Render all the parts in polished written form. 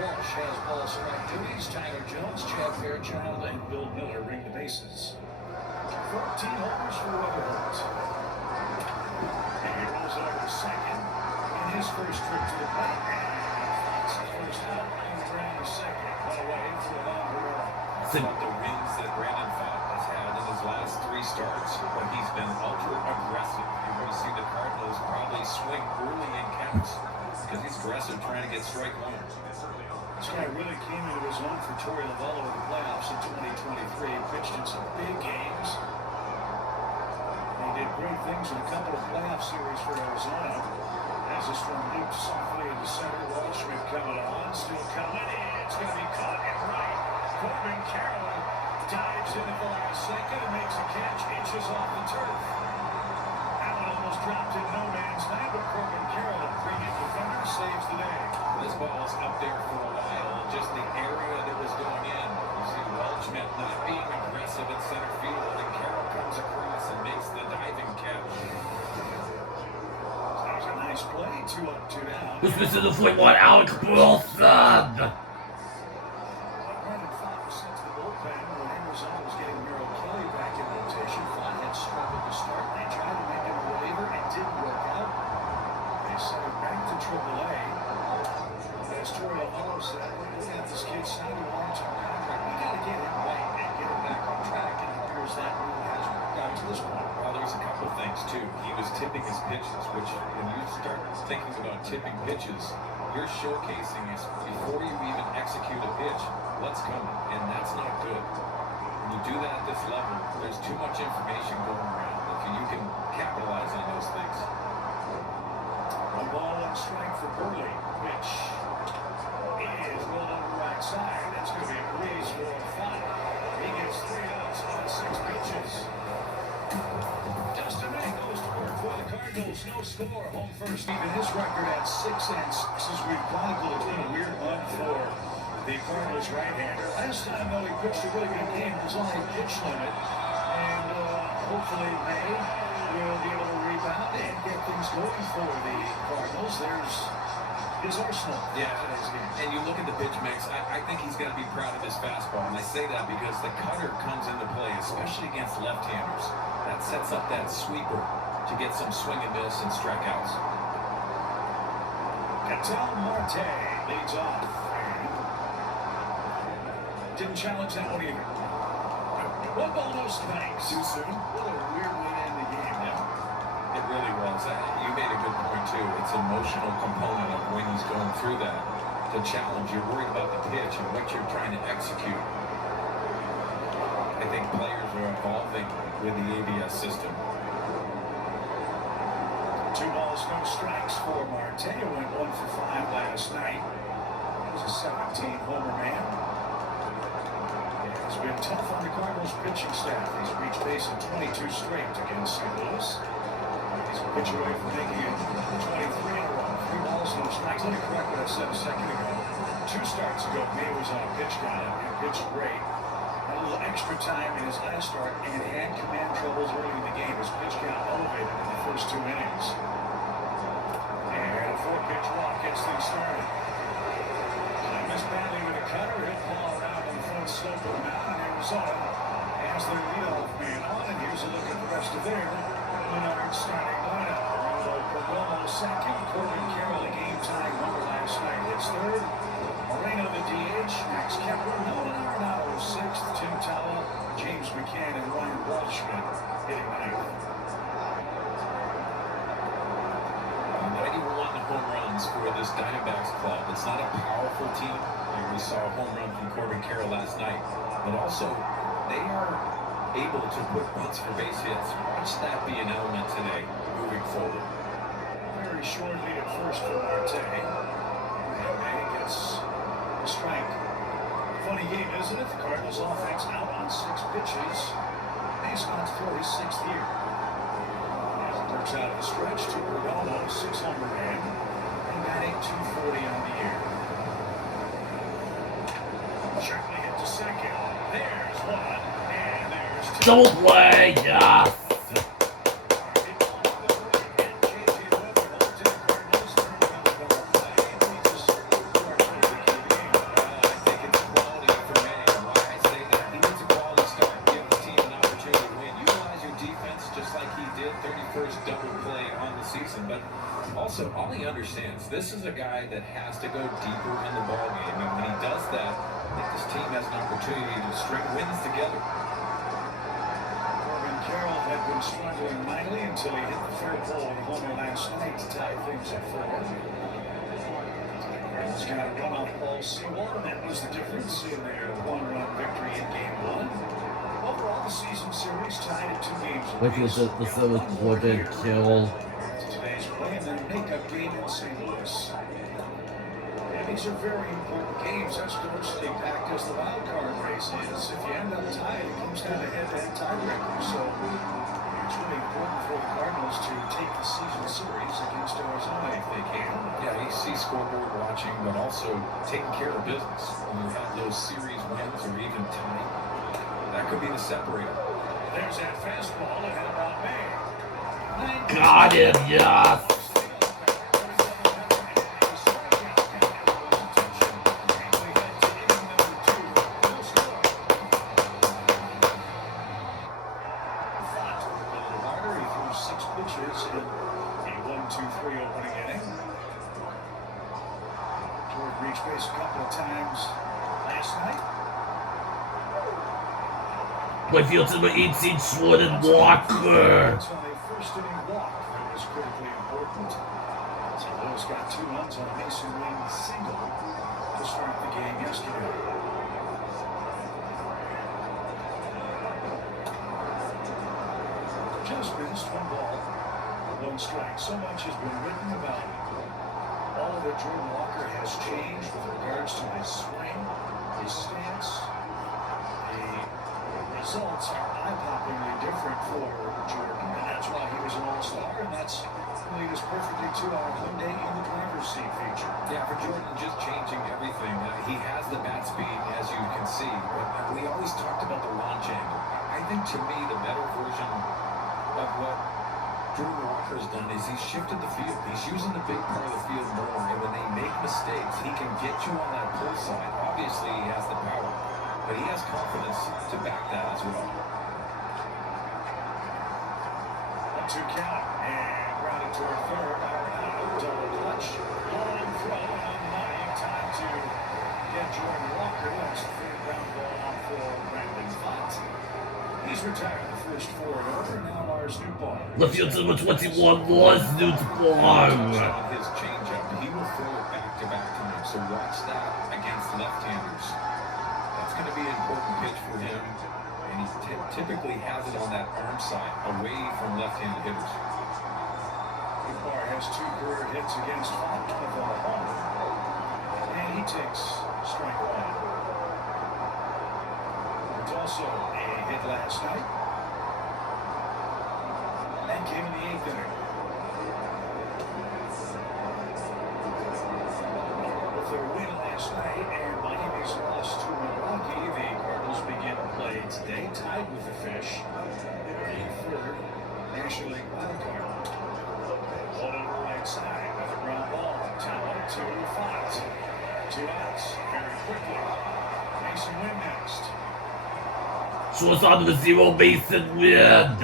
Walsh has ball strike duties. Tyler Jones, Chad Fairchild, and Bill Miller ring the bases. 14 homers for Weatherholt. And he rolls over to second in his first trip to the plate. And his first out in the round of second. Cut away for a long run. About the wins that Brandon Pfaadt has had in his last 3 starts, but he's been ultra aggressive. You're going to see the Cardinals probably swing early in counts because he's aggressive trying to get strike one. This guy really came into his own for Torey Lovullo in the playoffs in 2023. Pitched in some big games. He did great things in a couple of playoff series for Arizona. As this one looped softly into center, Waldschmidt coming on, still coming in. It's going to be caught in right. Corbin Carroll dives in at the last second and makes a catch, inches off the turf. That one almost dropped in no man's land, but Corbin Carroll, a premium defender, saves the day. This ball is up there for a while, just the area that was going in. You see Waldschmidt not being aggressive in center field, and Carroll comes across and makes the diving catch. That was a nice play, 2 up, 2 down. This is the flip one, Alex Wilson. Tipping his pitches, which when you start thinking about tipping pitches, you're showcasing is before you even execute a pitch, what's coming, and that's not good. When you do that at this level, there's too much information going around. If you can capitalize on those things. One ball, 1 strike for Burley, which is rolled over right side. That's going to be a breeze for a 5. He gets 3 outs on 6 pitches. Dustin May goes to work for the Cardinals. No score. Home first. Even his record at 6 and 6 as we've chronicled. It's been a weird month for the Cardinals right-hander. Last time, though, he pitched a really good game. It was on a pitch limit. And hopefully May will be able to rebound and get things going for the Cardinals. There's his arsenal. Yeah, and you look at the pitch mix, I think he's got to be proud of his fastball. And I say that because the cutter comes into play, especially against left-handers. That sets up that sweeper to get some swing and miss and strikeouts. Ketel Marte leads off. Didn't challenge that one either. 1 ball, no strikes. Too soon. What a weird way to end the game. Yeah, it really was. You made a good point, too. It's an emotional component of when he's going through that. The challenge, you're worried about the pitch and what you're trying to execute. I think players are evolving with the ABS system. 2 balls, no strikes for Marte, who went 1 for 5 last night. He was a 17-homer man. It's been tough on the Cardinals pitching staff. He's reached base in 22 straight against St. Louis. He's a pitch away from making it 23 in a row. 3 balls, no strikes. Let me correct what I said a second ago. 2 starts ago, May was on a pitch count and pitched great. Had a little extra time in his last start and had command troubles early in the game. His pitch count elevated in the first 2 innings. And a 4-pitch walk gets things started. Missed badly with a cutter. Hit ball around on the front slope of the mound in Arizona. As their leadoff man on, and here's a look at the rest of their Menard starting lineup. Rollo Perdomo second. Corbin Carroll, a game-tying homer last night, hits third. Moreno, the DH. Max Kepler, Nolan Arenado, 6th. Tim Towle, James McCann, and Ryan Waldschmidt hitting 9th. 91 home runs for this Diamondbacks club. It's not a powerful team. We saw a home run from Corbin Carroll last night. But also, they are able to put runs for base hits. Watch that be an element today moving forward. Very short lead at first for Marte. And May gets a strike. Funny game, isn't it? The Cardinals offense out on 6 pitches. May's not for his 6th year. As it works out of the stretch to Perdomo, 6-homer man. And batting .240 on the year. Sharply hit to second. There's one. And there's 2. Double play, yes. But also, all he understands, this is a guy that has to go deeper in the ballgame. And when he does that, I think this team has an opportunity to string wins together. Carroll had been struggling mightily until he hit the fair pole in the homer last night to tie things at 4. He's got a run off Paul Sewell, and that was the difference in their one-run victory in Game 1. Overall, the season series tied at 2 games apiece. The third quarter kill. Today's play and then makeup game in St. Louis. And these are very important games, as closely packed as the wild card race is. If you end up tied, it comes down to head-to-head tiebreaker. So it's really important for the Cardinals to take the season series against Arizona if they can. Yeah, you see scoreboard watching, but also taking care of business. When you have those series wins or even tying, that could be the separator. There's that fastball ahead of Rob May. Got him, yes. Reached base a couple of times last night. Whitfield's in the 18th Jordan Walker. It's on a first inning walk that was critically important. St. Louis got 2 runs on a Mason Wing single to start the game yesterday. Just missed 1 ball, 1 strike. So much has been written about all that Jordan Walker has changed with regards to his swing, his stance. The results are eye-poppingly different for Jordan, and that's why he was an all-star, and that's lead us perfectly to our Hyundai in the driver's seat feature. Yeah, for Jordan, just changing everything. He has the bat speed, as you can see, but we always talked about the launch angle. I think, to me, the better version of what Jordan Walker has done is he's shifted the field. He's using the big part of the field more, and when they make mistakes, he can get you on that pull side. Obviously, he has the power, but he has confidence to back that as well. 1-2 count, and grounded toward third. Double clutch, long throw, and now time to get Jordan Walker. That's the third ground ball out for Brandon Fott. He's retired the first 4 over. Now Lars Newbar. Whitfield's in the 21 was Newsbar. His changeup, he will throw it back-to-back times. So watch that against left-handers. That's going to be an important pitch for him, and he typically has it on that arm side, away from left-handed hitters. Newbar has 2 career hits against Fott, 1 of them a home, and he takes strike 1. There's also a hit last night. That came in the 8th inning. With their win last night and Miami's loss to Milwaukee, the Cardinals begin play today, tied with the Fish, the 3rd National League wild card. One over right side with a ground ball. Talent to Fott. 2 outs very quickly. Mason Wynn next. Shortstop of the 0 Mason Wynn.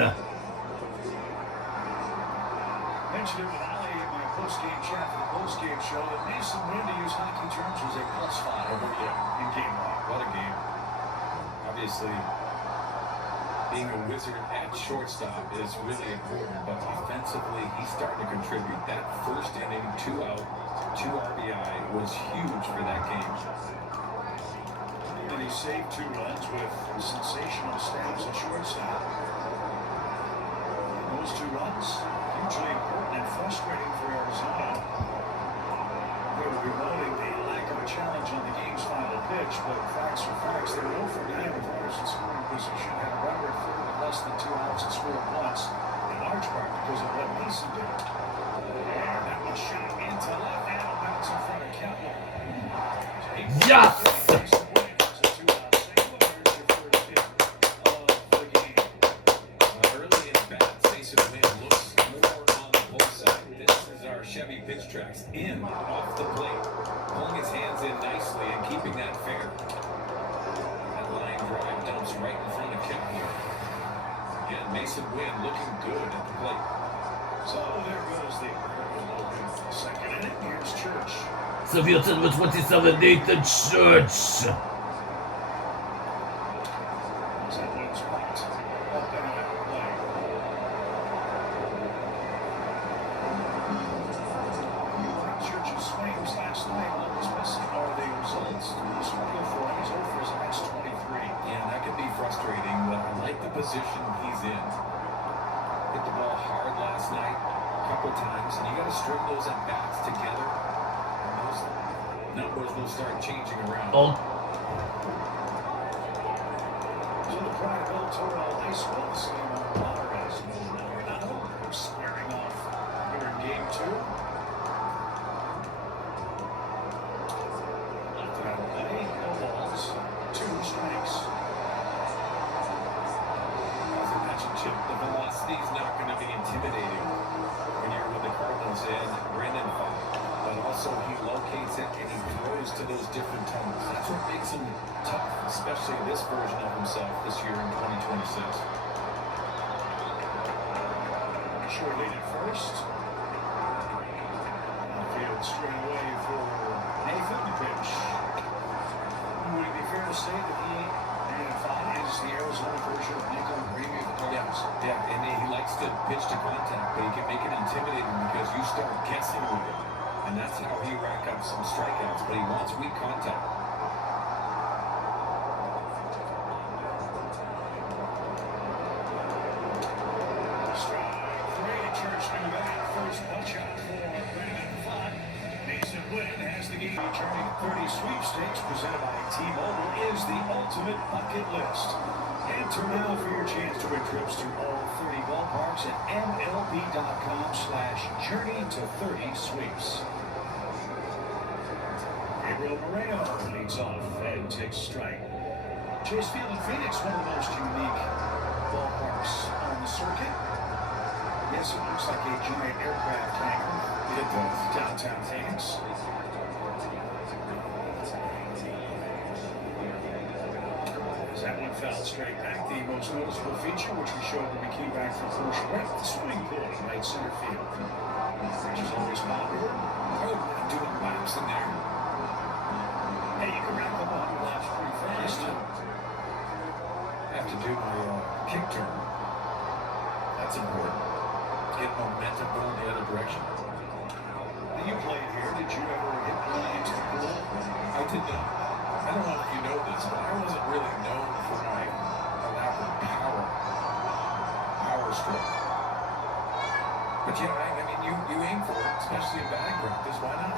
Mentioned it with Ali in my post-game chat for the post-game show that Mason Wynn, to use hockey terms, was a +5 in Game 1. What a game. Obviously, being a wizard at shortstop is really important, but offensively, he's starting to contribute. That first inning, 2 out, 2 RBI was huge for that game. And he saved 2 runs with sensational stabs at shortstop. Those 2 runs, hugely important and frustrating for Arizona. They were bemoaning the lack of a challenge on the game's final pitch, but facts are facts. They were 0 for 9 with runners in scoring position, had a runner at third with less than 2 outs and scored once, in large part because of what Mason did. And that was shot into left, and a bounce in front of Kepler. Yes! Pitch tracks in off the plate, pulling his hands in nicely and keeping that fair. That line drive dumps right in front of Kepler. Again, Mason Wynn looking good at the plate. So there goes the open second inning. Here's Church. So fields in number 27, Nathan Church. That one's right. Up and out of play. Church's swings last night. What was missing are the results. He struggled for him. He's over his last 23. Yeah, that can be frustrating, but I like the position he's in. Hit the ball hard last night a couple times, and you got to string those at bats together, and those numbers will start changing around. Oh, So the pride of El Toro High School, the same on Monterey's Coronado, squaring off here in game 2. Left out of play, no balls, 2 strikes. As I mentioned, Chip, the velocity's not going to be intimidating when you're with the Cardinals and Brendan Funk. But also he locates it and he throws to those different tones. That's what makes him tough, especially this version of himself this year in 2026. Short lead at first. Outfield straight away for Nathan, the pitch. Would it be fair to say that he is the Arizona version of Michael Gravy of the Cardinals? Yeah, and he likes to pitch to contact, but he can make it intimidating because you start guessing with it. And that's how he rack up some strikeouts, but he wants weak contact. Church knew that. First punch out for Brendan Funk. Mason Wynn has the game. Returning 30 sweepstakes presented by T-Mobile is the ultimate bucket list. Enter now for your chance to win trips to all 30 ballparks at MLB.com/journey-to-30-sweeps. Gabriel Moreno leads off and takes strike. Chase Field in Phoenix, one of the most unique ballparks on the circuit. Yes, it looks like a giant aircraft hangar. It does. Downtown Phoenix. As that one fell straight back, the most noticeable feature, which we showed when we came back from first break, the swimming pool in right center field, which is always popular. Oh, doing laps in there. Hey, you can rack up 100 laps pretty fast. I have to do my kick turn. That's important. Get momentum going the other direction. When you played here, did you ever hit one into the pool? I did not. I don't know if you know this, but I wasn't really known for my elaborate power stroke. But yeah, I mean, you aim for it, especially in batting practice. Why not?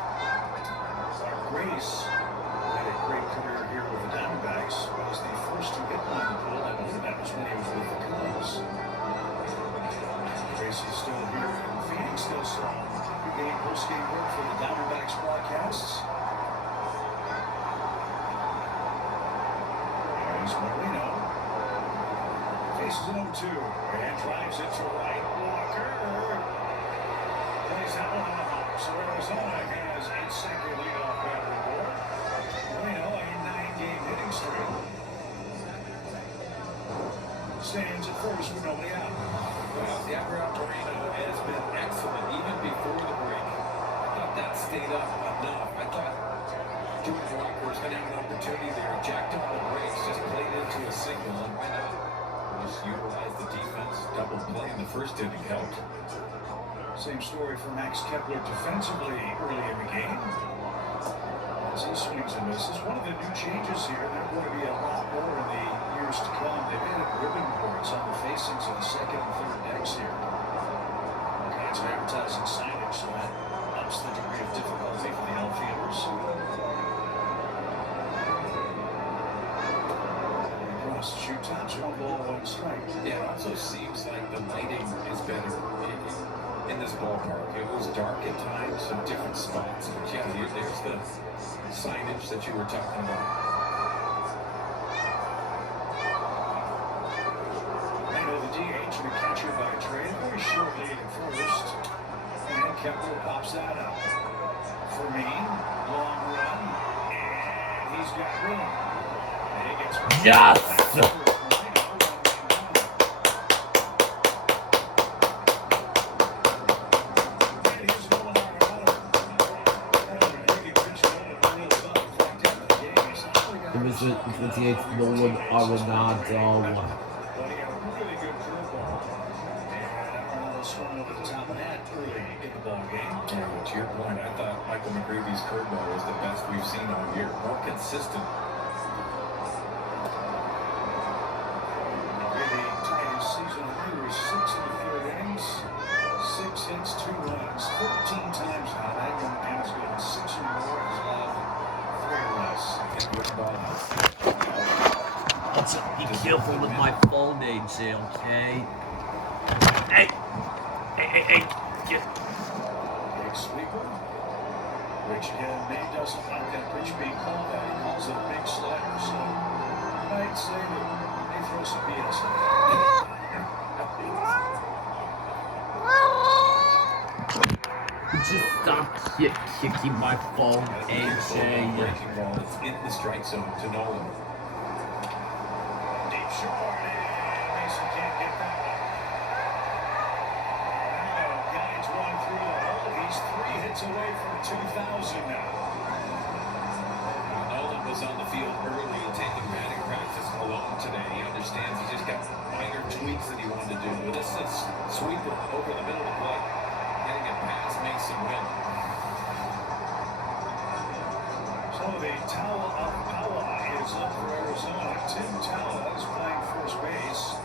Grace had a great career here with the Diamondbacks. Was the first to hit one in the pool. I believe that was when he was with the Cubs. Grace is still here in Phoenix, still strong. Getting post-game work for the Diamondbacks broadcasts. There's Moreno. Faces an 0-2 and drives it to right. Walker plays that one off. So Arizona has a second leadoff battery board. Moreno, a 9-game hitting streak. Stands at first with nobody out. Well, Gabriel Moreno has been excellent even before the break. I thought that stayed up enough. I thought George Walker was going to have an opportunity there. Jacked on the brakes, just played into a single, and why not? Just utilize the defense. Double play in the first inning helped. Same story for Max Kepler defensively early in the game. As he swings and misses. One of the new changes here, there are going to be a lot more in the years to come. They've added ribbon boards on the facings of the second and third decks here. All kinds of advertising signage, so that ups the degree of difficulty for the outfielders. Across the shoe tops, 1 ball, 1 strike. Yeah, it also seems like the lighting is better in this ballpark. It was dark at times, some different spots. But yeah, there's the signage that you were talking about. The DH and the catcher by trade. Very short lead at first. And Kepler pops that up. Fermin, long run. And he's got room. And he gets yes! 28 Nolan Arenado. But he had a really good curveball. And Arenado swung over the top of that early in the ball game. Yeah, to your point, I thought Michael McGreevy's curveball was the best we've seen all year. More consistent. McGreevy tied his season high with 6 in the 3rd innings. 6 hits, 2 runs, 14 times now. That young man's gotten 6 or more. He's allowed 3 or less. Good ball. Be careful with my phone names there, okay? Hey! Get. Big sweeper. Which again, May doesn't like that pitch being called that. He calls it a big slider. So you might say that they throw some BS in there. Just stop kicking my phone, AJ. Breaking ball. It's in the strike zone to Nolan. Deep short, and Mason can't get that one. Now, guides one through the hole. He's 3 hits away from 2,000 now. Nolan was on the field early and taking batting practice alone today. He understands he just got minor tweaks that he wanted to do. But this is sweeper over the middle of the plate, getting it past Mason Will. So the Tawa of Pawa is up for Arizona. Tim Tawa is playing first base.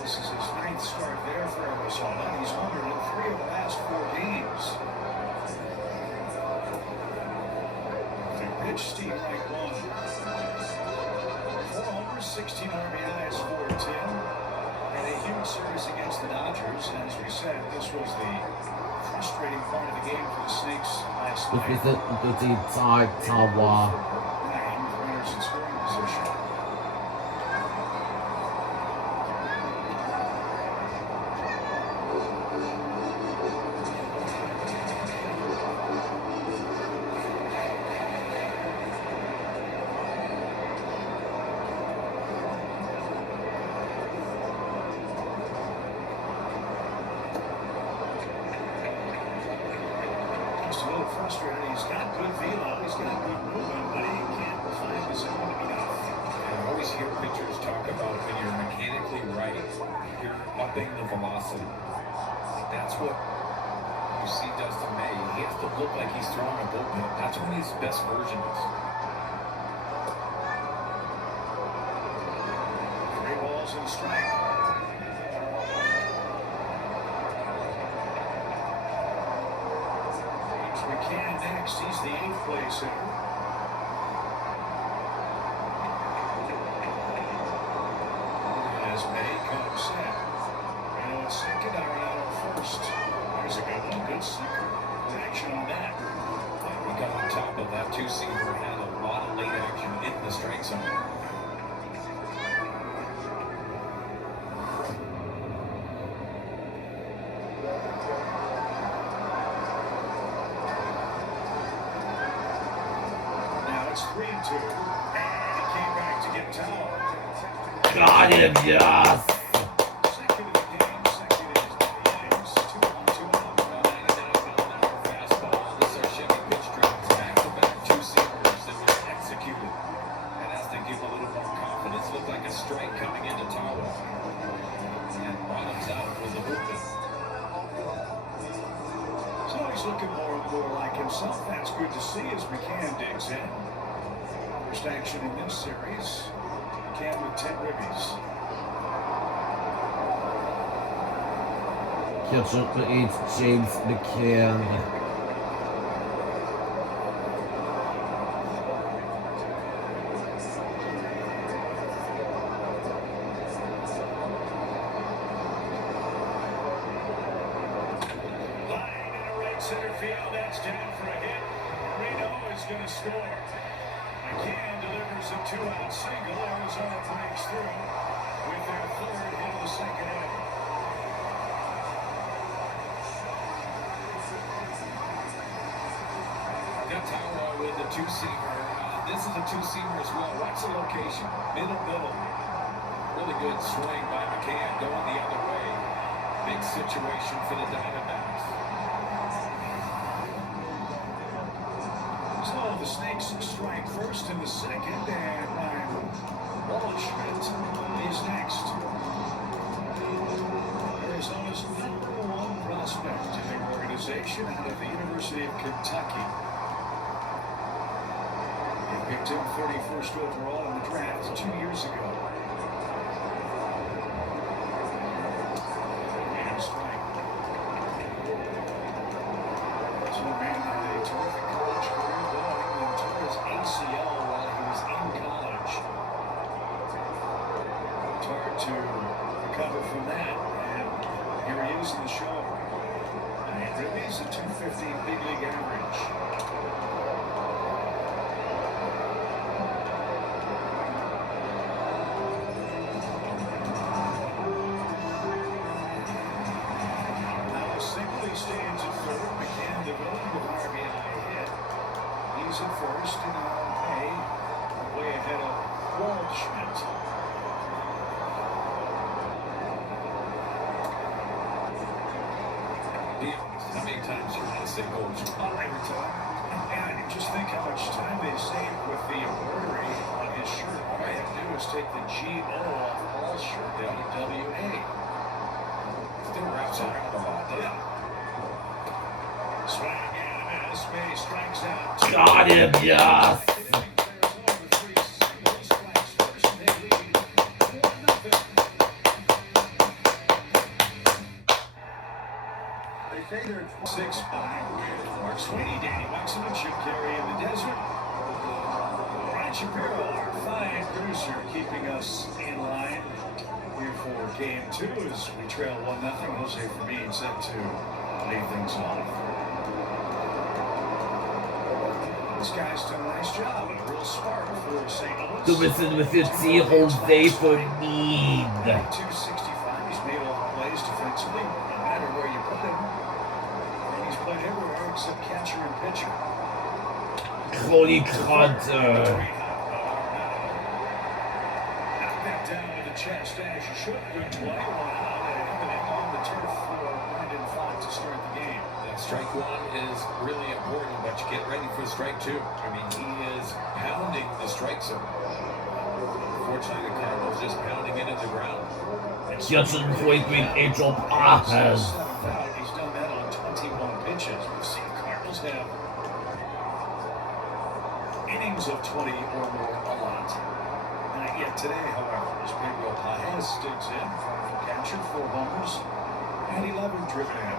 This is his 9th start there for Arizona. He's homered in 3 of the last 4 games. The pitch, Steve Wright 1. 4 homers, 16 RBIs for Tim. And a huge series against the Dodgers. And as we said, this was the frustrating part of the game for the Snakes last night. This is the entire tower. 9 runners in scoring position. Just a little frustrated. He's got good velo. He's got good movement, but he can't find his own enough. I always hear pitchers talk about when you're mechanically right, you're upping the velocity. That's what you see Dustin May. He has to look like he's throwing a bullpen. That's when his best version is. 3 balls and a strike. James McCann next. He's the 8th place hitter. As May comes set. Reno at second, Arenado first. There's a good one. Good sinker. Good action on that. He got on top of that two-seamer, had a lot of late action in the strike zone. Now it's 3-2. And he came back to get Tower. Got him, yes! Second of the game, second in his innings. 2 on, 2 out. 99-mile-an-hour fastball. This is Chevy pitch drops back-to-back two-seamers that was executed. And has to give a little more confidence. Looked like a strike coming into Tawa. And bottoms out with the movement. So he's looking more and more like himself. That's good to see as McCann digs in. First action in this series. McCann with 10 ribbies. Catcher for 8, James McCann. Line into right center field. That's down for a hit. Reno is going to score. McCann delivers a 2-out single. Arizona breaks through with their 3rd hit of the second inning. Got Tawa with the two-seamer. This is a two-seamer as well. Watch the location. Middle. Really good swing by McCann going the other way. Big situation for the Diamondbacks. So the Snakes strike first in the second, and Ryan Waldschmidt is next. Arizona's #1 prospect in their organization out of the University of Kentucky. They picked him 31st overall in the draft 2 years ago. And strike. So man had a terrific college career, going and tore his ACL while he was in college. It's hard to recover from that, and here he is in the show. And really is a 250 big league average. Now Singley stands at third. McCann developing with RBI hit. He's at first, and May way ahead of Waldschmidt. How many times you want to say Goldschmidt? Every time. And just think how much time they saved with the embroidery on his shirt. All I have to do is take the G-O off Paul's shirt, the W-A. Still wraps around a lot, doesn't it? Swing and a miss. May strikes out. Got him, yes. Six by with Mark Sweeney, Danny Wexham, and Chip Carey in the desert. Ryan Shapiro, our fine producer, keeping us in line here for game 2 as we trail 1-0. Jose Fermin set to lead things off. This guy's done a nice job and a real spark for St. Louis. Du bist infiziert, Jose Fermin. 265. He's made all the plays defensively, no matter where you put him. And he's played everywhere except catcher and pitcher. Chloe Carter. Knocked that down with the chest as you should. Good play. 1 out and on the turf for Brandon Fott to start the game. And strike 1 is really important, but you get ready for strike 2. I mean, he is pounding the strike zone. Fortunately, the Cardinals just pounding into the ground. Just in point with Angel Pajas. He's done that on 21 pitches. We've seen Cardinals have innings of 20 or more a lot. Not yet today, however, as Pedro Pajas digs in. Cardinal captured 4 homers and 11 driven in.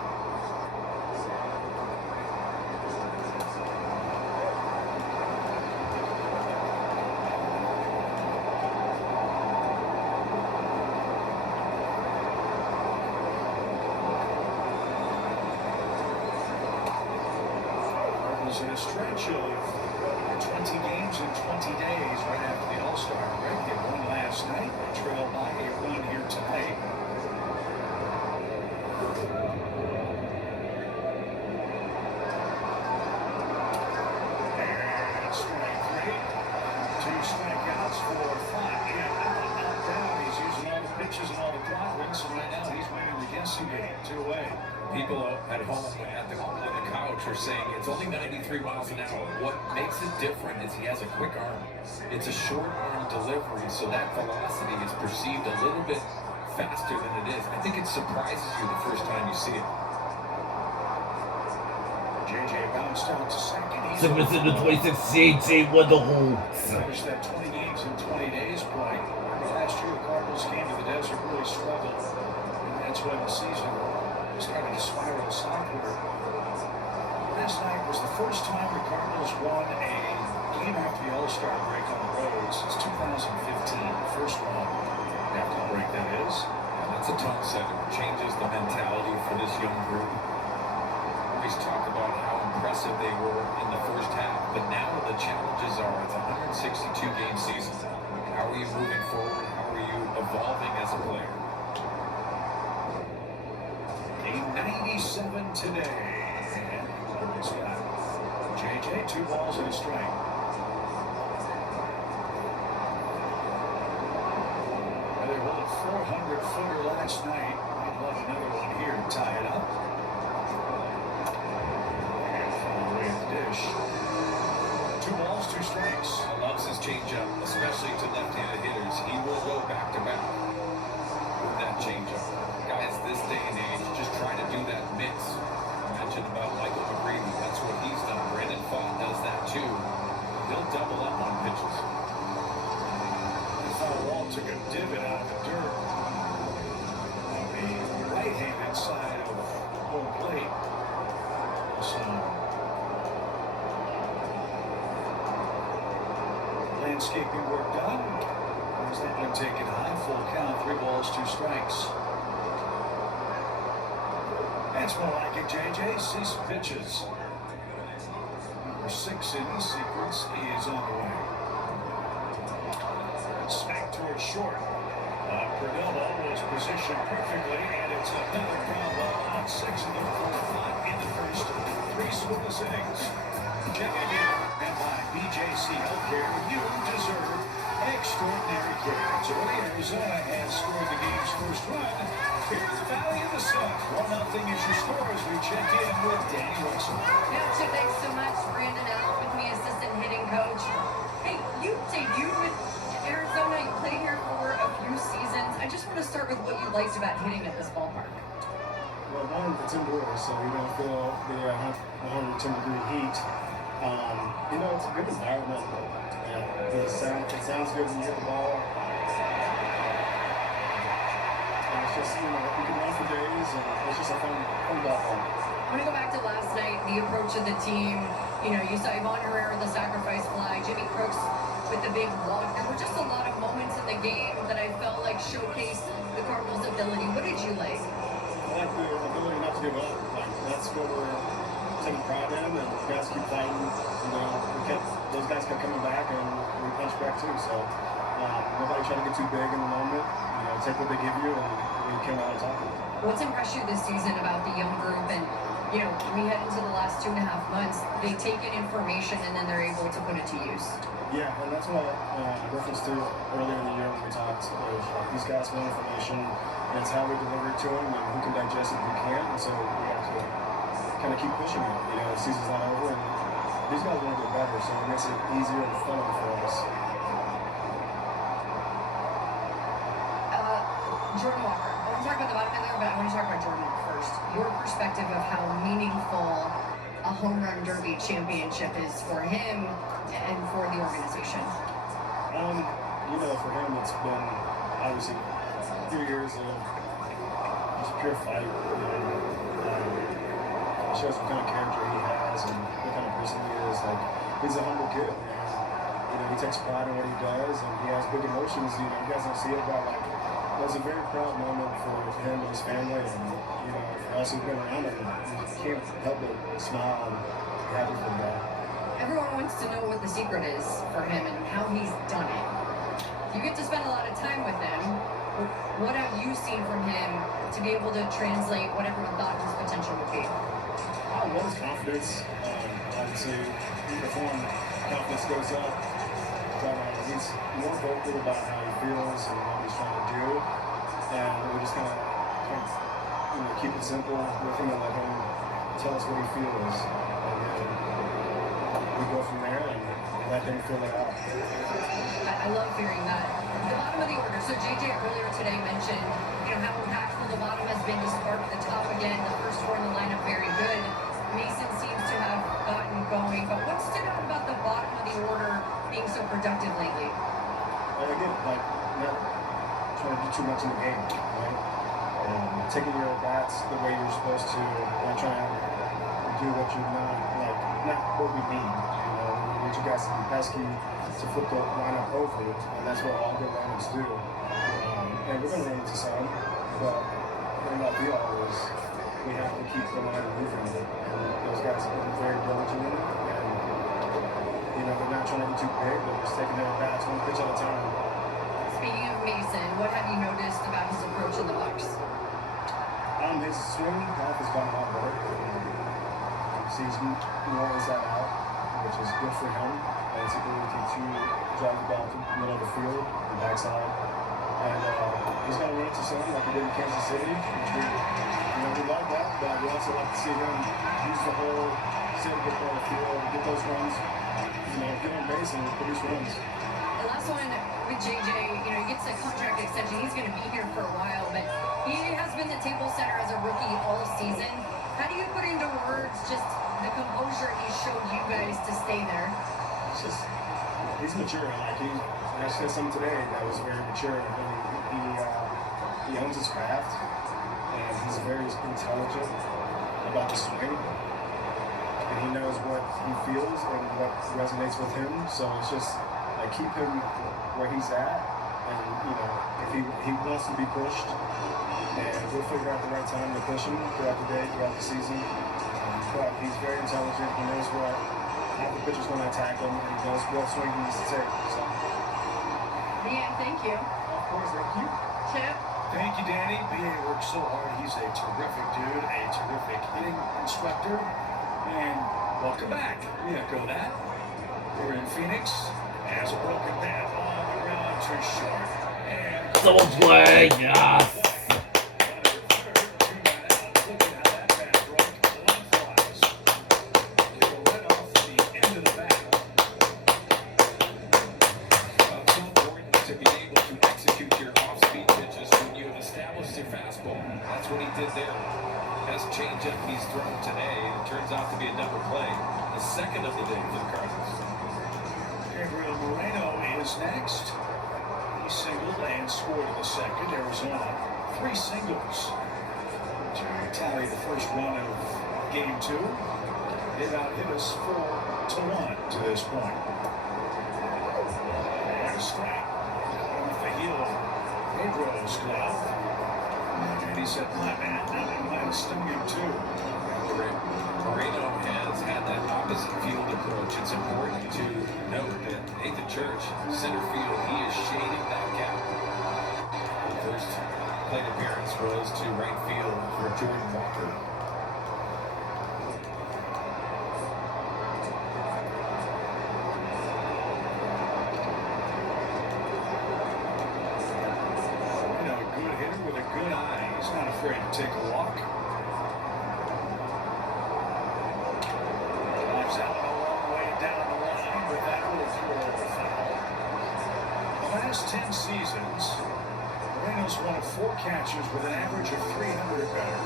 In a stretch of 20 games in 20 days right after the All-Star break. They won last night. They trail by a run here tonight. And strike 3. 2 strikeouts for Fott. And not down. He's using all the pitches and all the confidence. And right now he's winning the guessing game 2 away. People at home on the couch are saying it's only 93 miles an hour. What makes it different is he has a quick arm. It's a short arm delivery, so that velocity is perceived a little bit faster than it is. I think it surprises you the first time you see it. JJ bounced out to second. Submits into 26, JJ with the hole. Finished that 20 games in 20 days play. Last year, the Cardinals came to the desert, really struggled. And that's when the season started to spiral southward. Last night was the first time the Cardinals won a game after the All-Star break on the road since 2015. The first one after the break, that is. And that's a tone setter. Changes the mentality for this young group. Always talk about how impressive they were in the first half, but now the challenges are it's a 162-game season. How are you moving forward? How are you evolving as a player? Game 97 today. And it's got JJ, 2 balls and a strike. Well, they rolled a 400-footer last night. I'd love another one here to tie it up. And foul away at the dish. 2 changeup, especially to left-handed hitters, he will go back-to-back with that changeup. Guys, this day and age, just try to do that mix. I mentioned about Michael McGreevy. That's what he's done. Brandon Pfaadt does that too. He'll double up on pitches. The foul ball took a divot out of the dirt on the right-handed side of home plate. Some landscaping work done. There's that one taken high, full count, 3 balls, 2 strikes. That's more like it, JJ. See some pitches. Number 6 in the sequence is on the way. Smack towards short. Perdomo was positioned perfectly, and it's another ground ball on 6 of them for 5 in the first 3 scoreless innings. Checking in and by BJC Healthcare, you deserve extraordinary care. Today, Arizona has scored the game's first run here in the Valley of the Sun. 1-0 is your score as we check in with Danny Russell. Yeah, Chip, thanks so much. Brandon Allen with me, assistant hitting coach. Hey, you debuted with Arizona. You played here for a few seasons. I just want to start with what you liked about hitting at this ballpark. Well, one, it's indoors, so you don't feel the 110-degree heat. It's a good environment. It sounds good when you hit the ball. And it's just, you can run for days, and it's just a fun ballpark. I want to go back to last night, the approach of the team. You saw Ivan Herrera, the sacrifice fly, Jimmy Crooks with the big walk. There were just a lot of moments in the game that I felt like showcased the Cardinals' ability. What did you like? I like the ability not to give up. That's what we're taking pride in, and guys keep fighting. Those guys kept coming back, and we punched back too. So nobody trying to get too big in the moment. Take what they give you, and we came out on top of it. What's impressed you this season about the young group? And we head into the last 2.5 months. They take in information and then they're able to put it to use. Yeah, and that's what I referenced to earlier in the year when we talked. These guys know information, and it's how we deliver it to them, and who can digest it and who can't. And so we have to kind of keep pushing it. The season's not over, and these guys want to get better, so it makes it easier and funner for us. Jordan Walker. I want to talk about the bottom of there, but I want to talk about Jordan first. Your perspective of how meaningful a home run derby championship is for him and for the organization. For him, it's been obviously 3 years of just pure fight. It shows what kind of character he has and what kind of person he is. He's a humble kid, and he takes pride in what he does, and he has big emotions. You guys don't see it, but it was a very proud moment for him and his family, and for us who've been around him, you can't help but smile and be happy for the guy. Everyone wants to know what the secret is for him and how he's done it. You get to spend a lot of time with him. What have you seen from him to be able to translate what everyone thought his potential would be? I love his confidence. Obviously, he performed, confidence goes up. But he's more vocal about how he feels and what he's trying to do. And we just kind of keep it simple with him and let him tell us what he feels. And then we go from there and let him fill it out. I love hearing that. The bottom of the order. So JJ earlier today mentioned, how impactful the bottom has been to spark the top again. The first 4 in the lineup very good. Mason seems to have gotten going. But what stood out about the bottom of the order being so productive lately? Again, not trying to do too much in the game, right? Taking your bats the way you're supposed to, not trying to do what you're not what we need. We need you guys to be pesky, to flip the lineup over, and that's what all good lineups do. And we're going to run into some, but what we all is we have to keep the line moving, and those guys have been very diligent in it, and they're not trying to be too big, they're just taking their bats 1 pitch at a time. Speaking of Mason, what have you noticed about his approach in the box? His swing off has gotten a lot better. Sees more inside out, which is good for him. And it's ability to drive the ball to the middle of the field, the backside. And he's going to run into something like he did in Kansas City. We like that, but we also like to see him use the whole center of the field, get those runs, get on base and produce runs. last one with JJ, you know, he gets a contract extension. He's going to be here for a while, but he has been the table setter as a rookie all season. How do you put into words just the composure he showed you guys to stay there? It's just, he's mature. Like, I said something today that was very mature. I mean, he owns his craft, and he's very intelligent about the swing. And he knows what he feels and what resonates with him. So it's just like keep him where he's at, and you know if he wants to be pushed, and we'll figure out the right time to push him throughout the day, throughout the season. But he's very intelligent. He knows how the pitcher's going to attack him, and he knows what swing he needs to take. So. Yeah, thank you. Of course, thank you. Chip. Thank you, Danny. B.A. works so hard. He's a terrific dude, a terrific hitting instructor. And welcome back. We echo that. We're in Phoenix. Has a broken bat on the ground to short. And Double play, yes. That's what he did there. Best changeup he's thrown today, and it turns out to be a double play. The second of the day for the Cardinals. Gabriel Moreno is next. He singled and scored in the second. Arizona, 3 singles to tally the first run of game 2. They've out-hit us 4-1 to this point. And a strike off the heel of Pedro's glove. And he said, my man, now he might have stung him too. Moreno has had that opposite field approach. It's important to note that Nathan Church, center field, he is shading that gap. The first plate appearance was to right field for Jordan Walker. Moreno, a good hitter with a good eye. He's not afraid to take a walk. Drives out a long way down the line, but that will throw over foul. The last 10 seasons, Moreno's one of 4 catchers with an average of 300 or better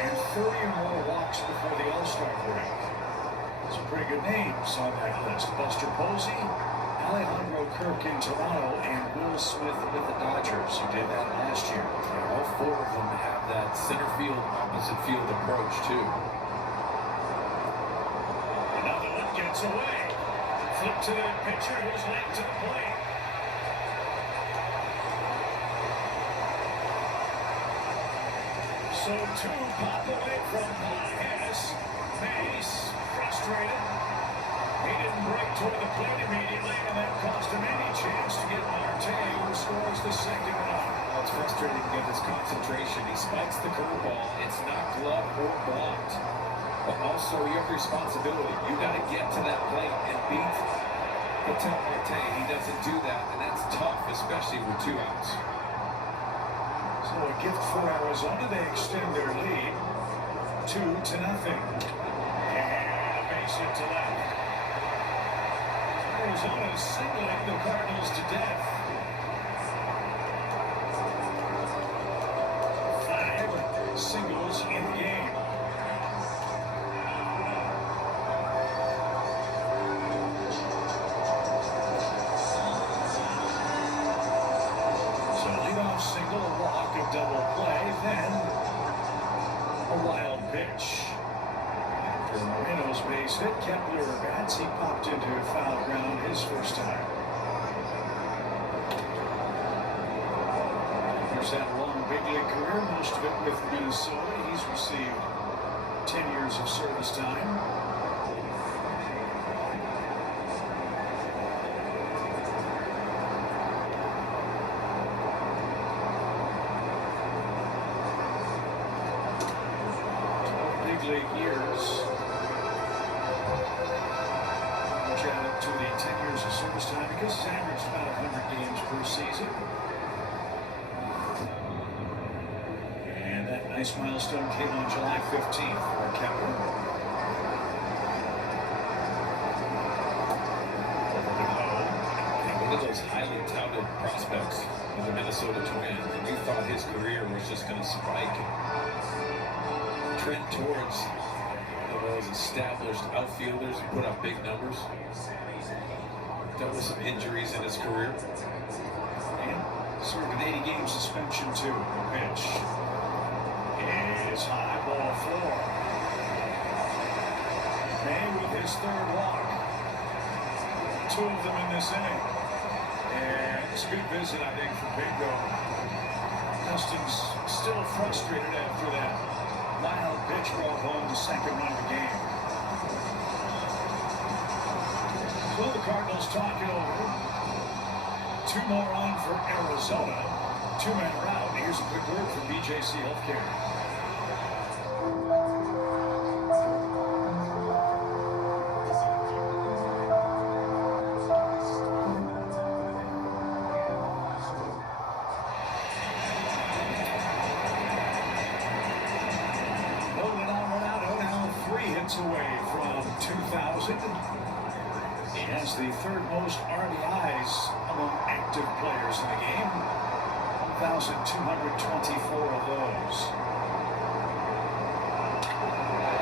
and 30 or more walks before the All-Star break. Some pretty good names on that list. Buster Posey, Alejandro Kirk in Toronto, and Will Smith with the Dodgers, who did that last year. And all 4 of them have that center field, opposite field approach too. Another one gets away. Flip to the pitcher who's late to the plate. So 2 pop away from Harris. Mace, frustrated. He didn't break toward the plate immediately, and that cost him any chance to get Marte, who scores the second run. Well, it's frustrating to get his concentration. He spikes the curveball. It's not gloved or blocked. But also, you have responsibility. You got to get to that plate and beat Patel Marte. He doesn't do that, and that's tough, especially with 2 outs. So a gift for Arizona. They extend their lead 2-0. And a base hit to left. Arizona is singling the Cardinals to death. 5 singles in the game. So leadoff single, a walk, a double play, then a wild pitch. After Moreno's base hit, Kepler bats. He popped into foul ground his first time. He's had a long big league career, most of it with Minnesota. He's received 10 years of service time. Big league years, which add up to the 10 years of service time because it's averaged about 100 games per season. And that nice milestone came on July 15th for Kepler. And one of those highly highly touted prospects of the Minnesota Twins, and we thought his career was just going to spike and trend towards those established outfielders who put up big numbers. Dealt with some injuries in his career. And served an 80-game suspension too. The pitch is high, ball 4. May with his 3rd walk. 2 of them in this inning. And it's a good visit, I think, for Bingo. Dustin's still frustrated after that wild pitch brought home the 2nd run of the game. So the Cardinals talk it over. 2 more on for Arizona. 2 men are out. Here's a quick word from BJC Healthcare. Away from 2,000. He has the 3rd most RBIs among active players in the game. 1,224 of those.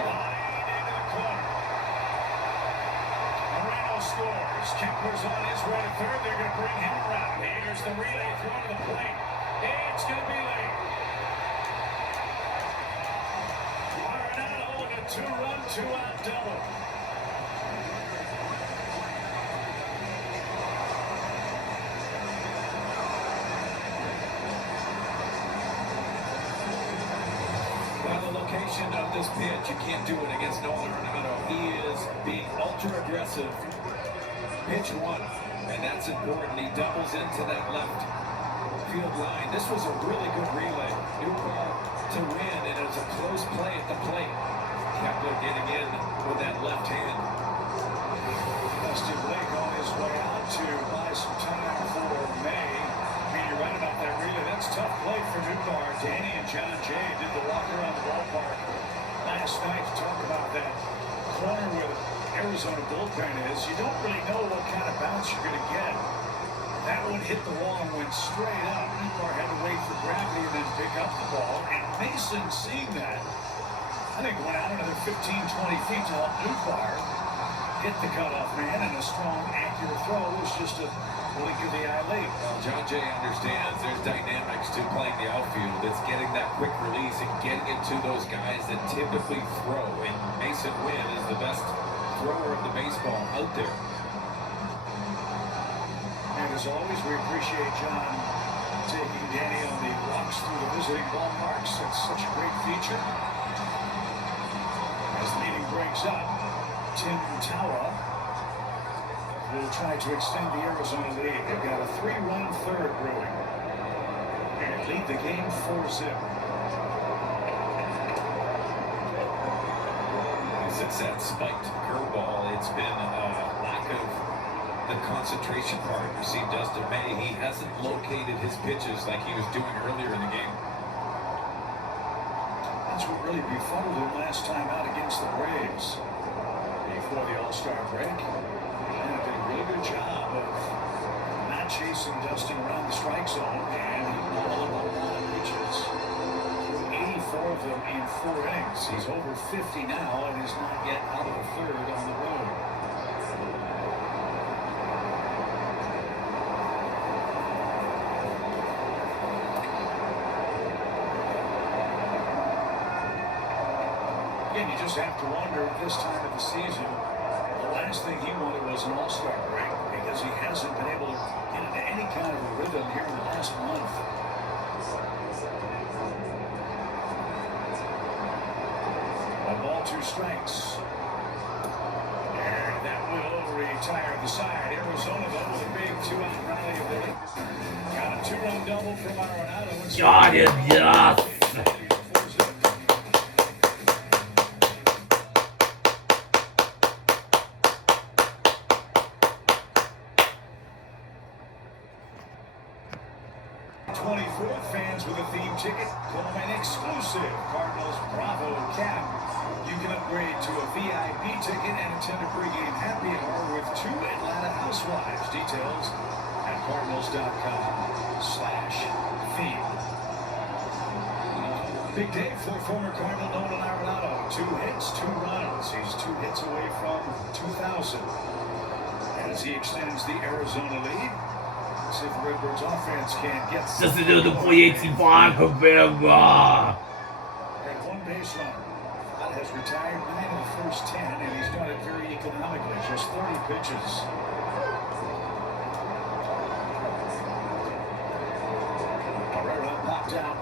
Line into the corner. Moreno scores. Kepler's on his way to 3rd. They're going to bring him around. Here's the relay throw to the plate. It's going to be late. 2-run, 2-out double. Well, the location of this pitch, you can't do it against Nolan Arenado. He is being ultra aggressive. Pitch 1, and that's important. He doubles into that left field line. This was a really good relay. New ball to win, and it was a close play at the plate. Kepler getting in with that left hand. Dustin Blake on his way out to buy some time for May. I mean, you're right about that relay. That's tough play for Newbar. Danny and John Jay did the walk around the ballpark last night to talk about that corner where the Arizona bullpen is. You don't really know what kind of bounce you're going to get. That one hit the wall and went straight up. Newbar had to wait for gravity and then pick up the ball. And Mason, seeing that, I think went out another 15, 20 feet to help Newbar hit the cutoff man, and a strong, accurate throw was just a blink of the eye late. Well, John Jay understands there's dynamics to playing the outfield. It's getting that quick release and getting it to those guys that typically throw. And Mason Wynn is the best thrower of the baseball out there. And as always, we appreciate John taking Danny on the walks through the visiting ballparks. It's such a great feature. As the meeting breaks up, Tim Tawa will try to extend the Arizona lead. They've got a 3-run 3rd brewing and lead the game 4-0. Since that spiked curveball, it's been a lack of the concentration part. You see Dustin May, he hasn't located his pitches like he was doing earlier in the game. That's what really befuddled him last time out against the Braves before the All-Star break. And did a really good job of not chasing Dustin around the strike zone, and he balled up a lot of pitches. 84 of them in 4 innings. He's over 50 now and is not yet out of the 3rd on the road. Again, you just have to wonder at this time of the season, the last thing he wanted was an all-star break because he hasn't been able to get into any kind of a rhythm here in the last month. A ball, 2 strikes. And that will retire the side. Arizona, though, with a big 2-out rally of the night. Got a 2-run double from Arenado. Got him, yes! 24th fans with a theme ticket, call an exclusive Cardinals Bravo cap. You can upgrade to a VIP ticket and attend a pregame happy hour with 2 Atlanta housewives. Details at Cardinals.com/theme. Big day for former Cardinal Nolan Arenado. 2 hits, 2 runs. He's 2 hits away from 2,000. As he extends the Arizona lead. See if the Redbirds offense can get Just to do the 385 Herrera. and 1 base runner. That has retired 9 of the first 10, and he's done it very economically. Just 30 pitches. Herrera popped out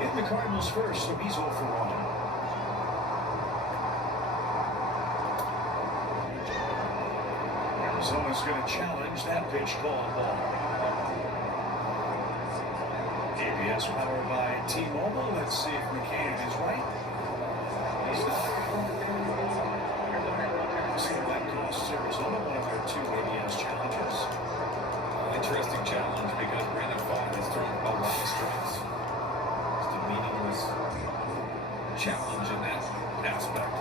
in the Cardinals first, so he's 0 for 1. Arizona's going to challenge that pitch called ball. ABS powered by T-Mobile. Let's see if McCann is right. He's not. See if that costs Arizona one of their 2 ABS challenges. Interesting challenge because Brandon Fogg has thrown a lot of strikes. Just a meaningless challenge in that aspect.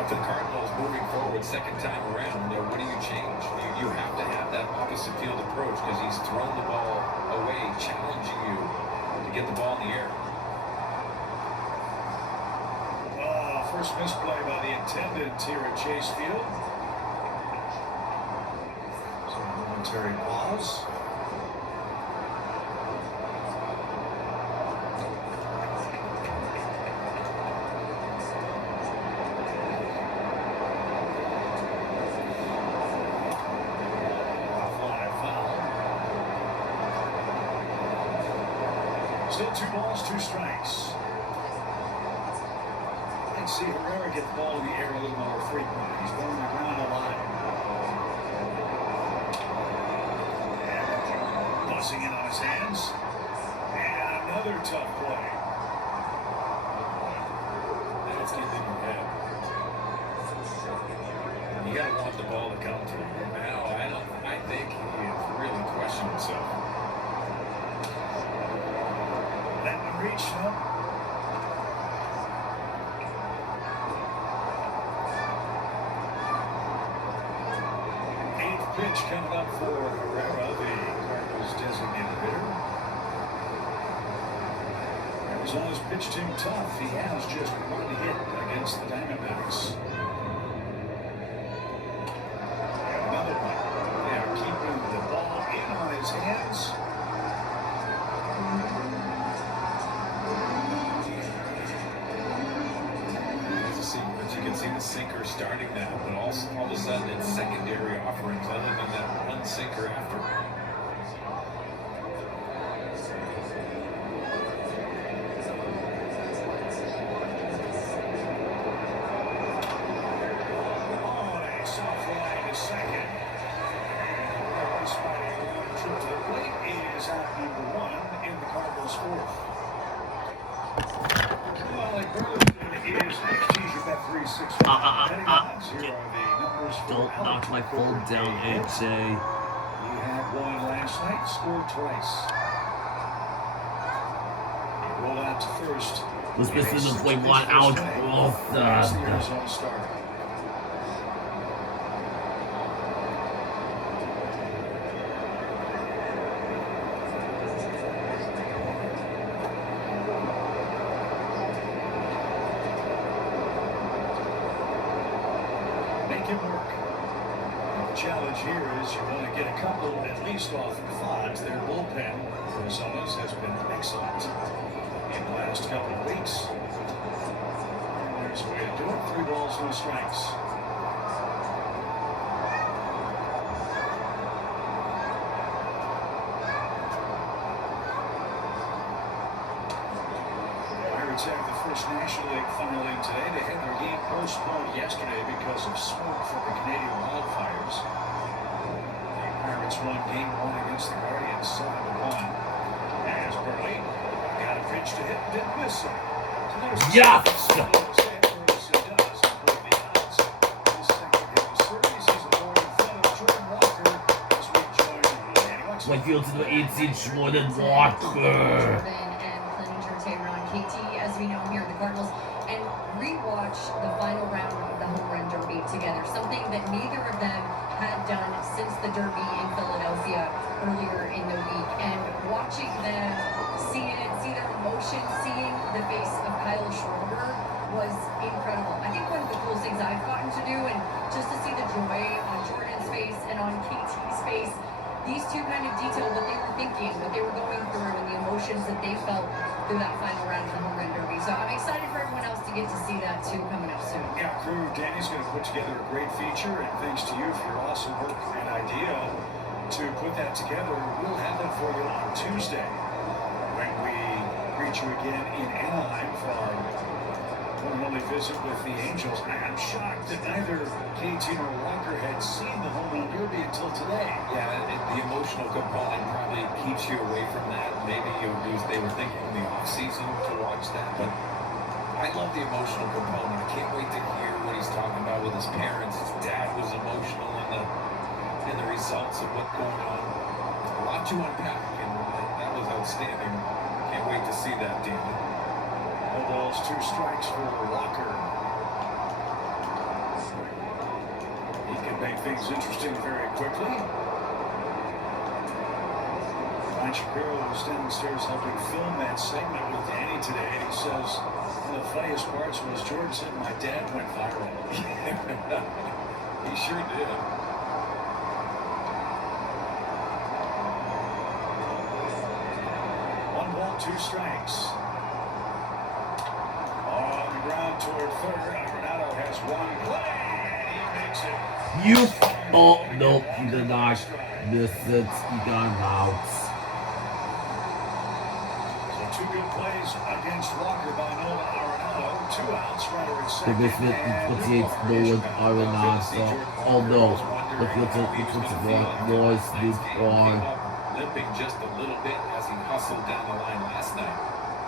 But the Cardinals moving forward second time around, what do you change? You have to have that opposite field approach because he's thrown the ball away, challenging you to get the ball in the air. First misplay by the attendant here at Chase Field. So a momentary pause. Still 2 balls, 2 strikes. I'd see Herrera get the ball in the air a little more frequently. He's been on the ground a lot. And buzzing in on his hands. And another tough play. That's getting in your head. You got to want the ball to come to him. Now, I think he has really questioned himself. That one reached, no? Pitch coming up for Herrera, the Cardinals designated hitter. Arizona's pitched him tough. He has just 1 hit against the Diamondbacks. And another one. They are keeping the ball in on his hands. You can see the sinker starting that, but also all of a sudden it's secondary offerings other than that one sinker after. Oh, a soft line to second. This trip to the plate is out number 1 in the Cardinals' 4th. Well, like Burlington is next. Bet 365. Betting odds. Here are the numbers for Don't knock my phone down, AJ. He had 1 last night, scored twice. He rolled out to first. This is the play 1 out. Oh, the Arizona starter. Challenge here is you want to get a couple at least off the clock. Their bullpen, Arizona's, has been excellent in the last couple of weeks. And there's a way to do it. 3 balls, no strikes. Pirates have the first National League final in today. They had their game postponed yesterday because of smoke from the Canadian wildfires. The Pirates won game 1 against the Guardians 7-1. As Burley got a pitch to hit, didn't miss it. So there's a Yes! My field to the 18 Jordan Walker. KT, as we know here, the Cardinals, and rewatch the final round of the home run derby together, something that neither of them had done since the Derby in Philadelphia earlier in the week. And watching them, see their emotion, seeing the face of Kyle Schwarber was incredible. I think one of the coolest things I've gotten to do, and just to see the joy on Jordan's face and on KT's face, these two kind of detailed what they were thinking, what they were going through, and the emotions that they felt through that final round of the home run derby. So I'm excited for everyone else to get to see that too coming up soon. Yeah, crew, Danny's going to put together a great feature, and thanks to you for your awesome work and idea to put that together. We'll have that for you on Tuesday when we greet you again in Anaheim for our one and only visit with the Angels. I'm shocked that neither KT nor Walker had seen the home run derby until today. Yeah, the emotional component probably keeps you away from that. Maybe they were thinking in the off-season to watch that, but I love the emotional component. I can't wait to hear what he's talking about with his parents. His dad was emotional in the results of what's going on. A lot to unpack, and that was outstanding. Can't wait to see that, Danny. No balls, 2 strikes for Walker. He can make things interesting very quickly. Ryan Shapiro was downstairs helping film that segment with Danny today, and he says one of the funniest parts was Jordan said my dad went viral. He sure did. 1 ball, 2 strikes. On the ground toward third, Arenado has 1 play, and he makes it. You. Oh, no, he did not. This is gone out. So 2 good plays against Walker by Noah Arenado. 2 outs, runner at The second. Biscuit and 28 Nolan Arenado. Oh no, the filter was this one. Limping just a little bit as he hustled down the line last night.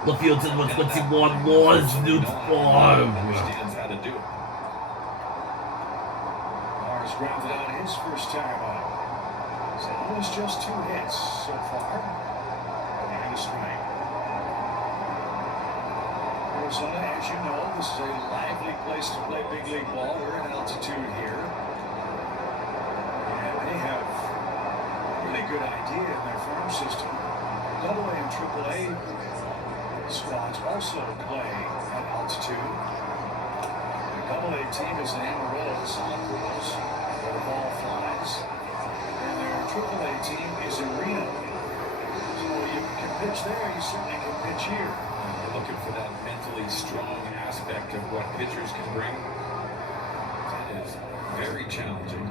The filter was 21 was this one. Understands how to do it. Mars grounded out his first time up. So it was just 2 hits so far. And a strike. Arizona, as you know, this is a lively place to play big league ball. We're at altitude here. And they have a really good idea in their farm system. AA and AAA squads also play at altitude. The AA team is in Amarillo, the Sun Cruz, where the ball flies. And their AAA team is in Reno. So you can pitch there, you certainly can pitch here. We're looking for that mentally strong aspect of what pitchers can bring. It is very challenging.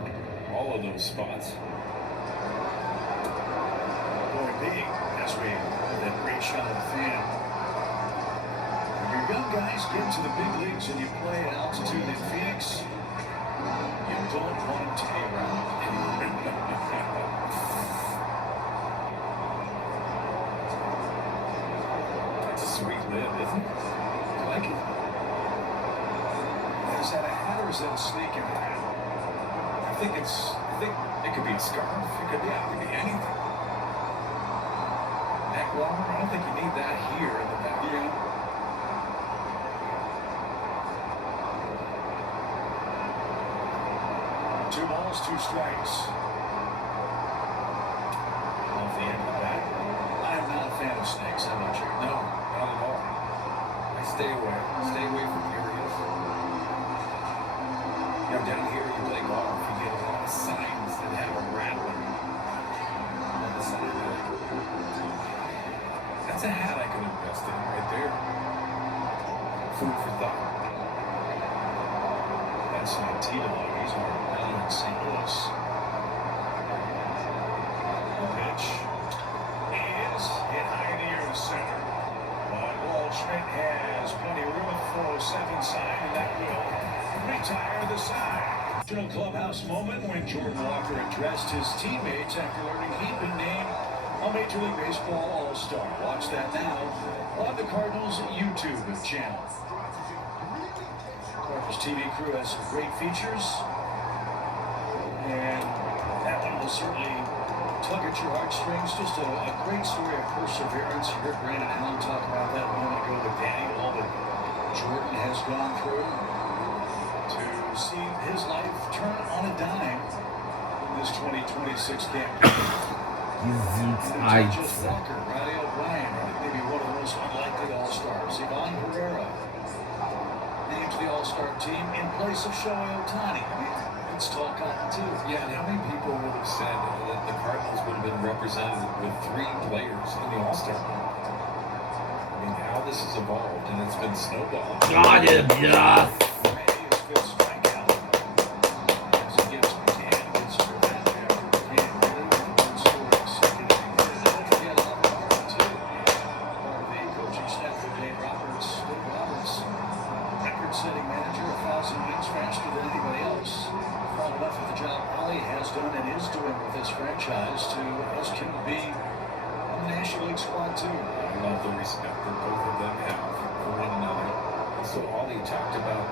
All of those spots. Going big as we have that great shot of the fan. When your young guys get to the big leagues and you play at altitude in Phoenix, you don't want them to be around. That's a sweet lid, isn't it? You like it? Is that a hat or is that a sneaker hat? I think it could be a scarf. It could be anything. Neck warmer. I don't think you need that here in the back. Yeah. Two balls, 2 strikes. Off the end of the bat. I'm not a fan of snakes. How about you? No, not at all. I stay away. Stay away from areas. You know, down here you play golf, you get a lot of signs that have a rattler on the side of it. That's a hat I could invest in right there. Food for thought. That's T-Dog. He's our down in St. Louis. The pitch is hit high in the air to center. But Waldschmidt has plenty of room at the 407 side, and that will retire the side. Original clubhouse moment when Jordan Walker addressed his teammates after learning he'd been named a Major League Baseball All-Star. Watch that now on the Cardinals YouTube channel. Cardinals TV crew has some great features, and that one will certainly tug at your heartstrings. Just a great story of perseverance. You heard Brandon Allen talk about that a moment ago with Danny, all that Jordan has gone through to see his life turn on a dime in this his 2026 campaign. Just Walker, Riley O'Brien, maybe one of the most unlikely All-Stars. Ivan Herrera named to the All-Star team in place of Shohei Ohtani. I mean, it's tall cotton too. Yeah, and how many people would have said that the Cardinals would have been represented with 3 players in the All-Star game? I mean, how this has evolved, and it's been snowballing. Got him, yes! Record-setting manager, 1,000 wins faster than anybody else. Proud enough of the job Ollie has done and is doing with this franchise to ask him to be on the National League squad too. I love the respect that both of them have for one another. Also, Ollie talked about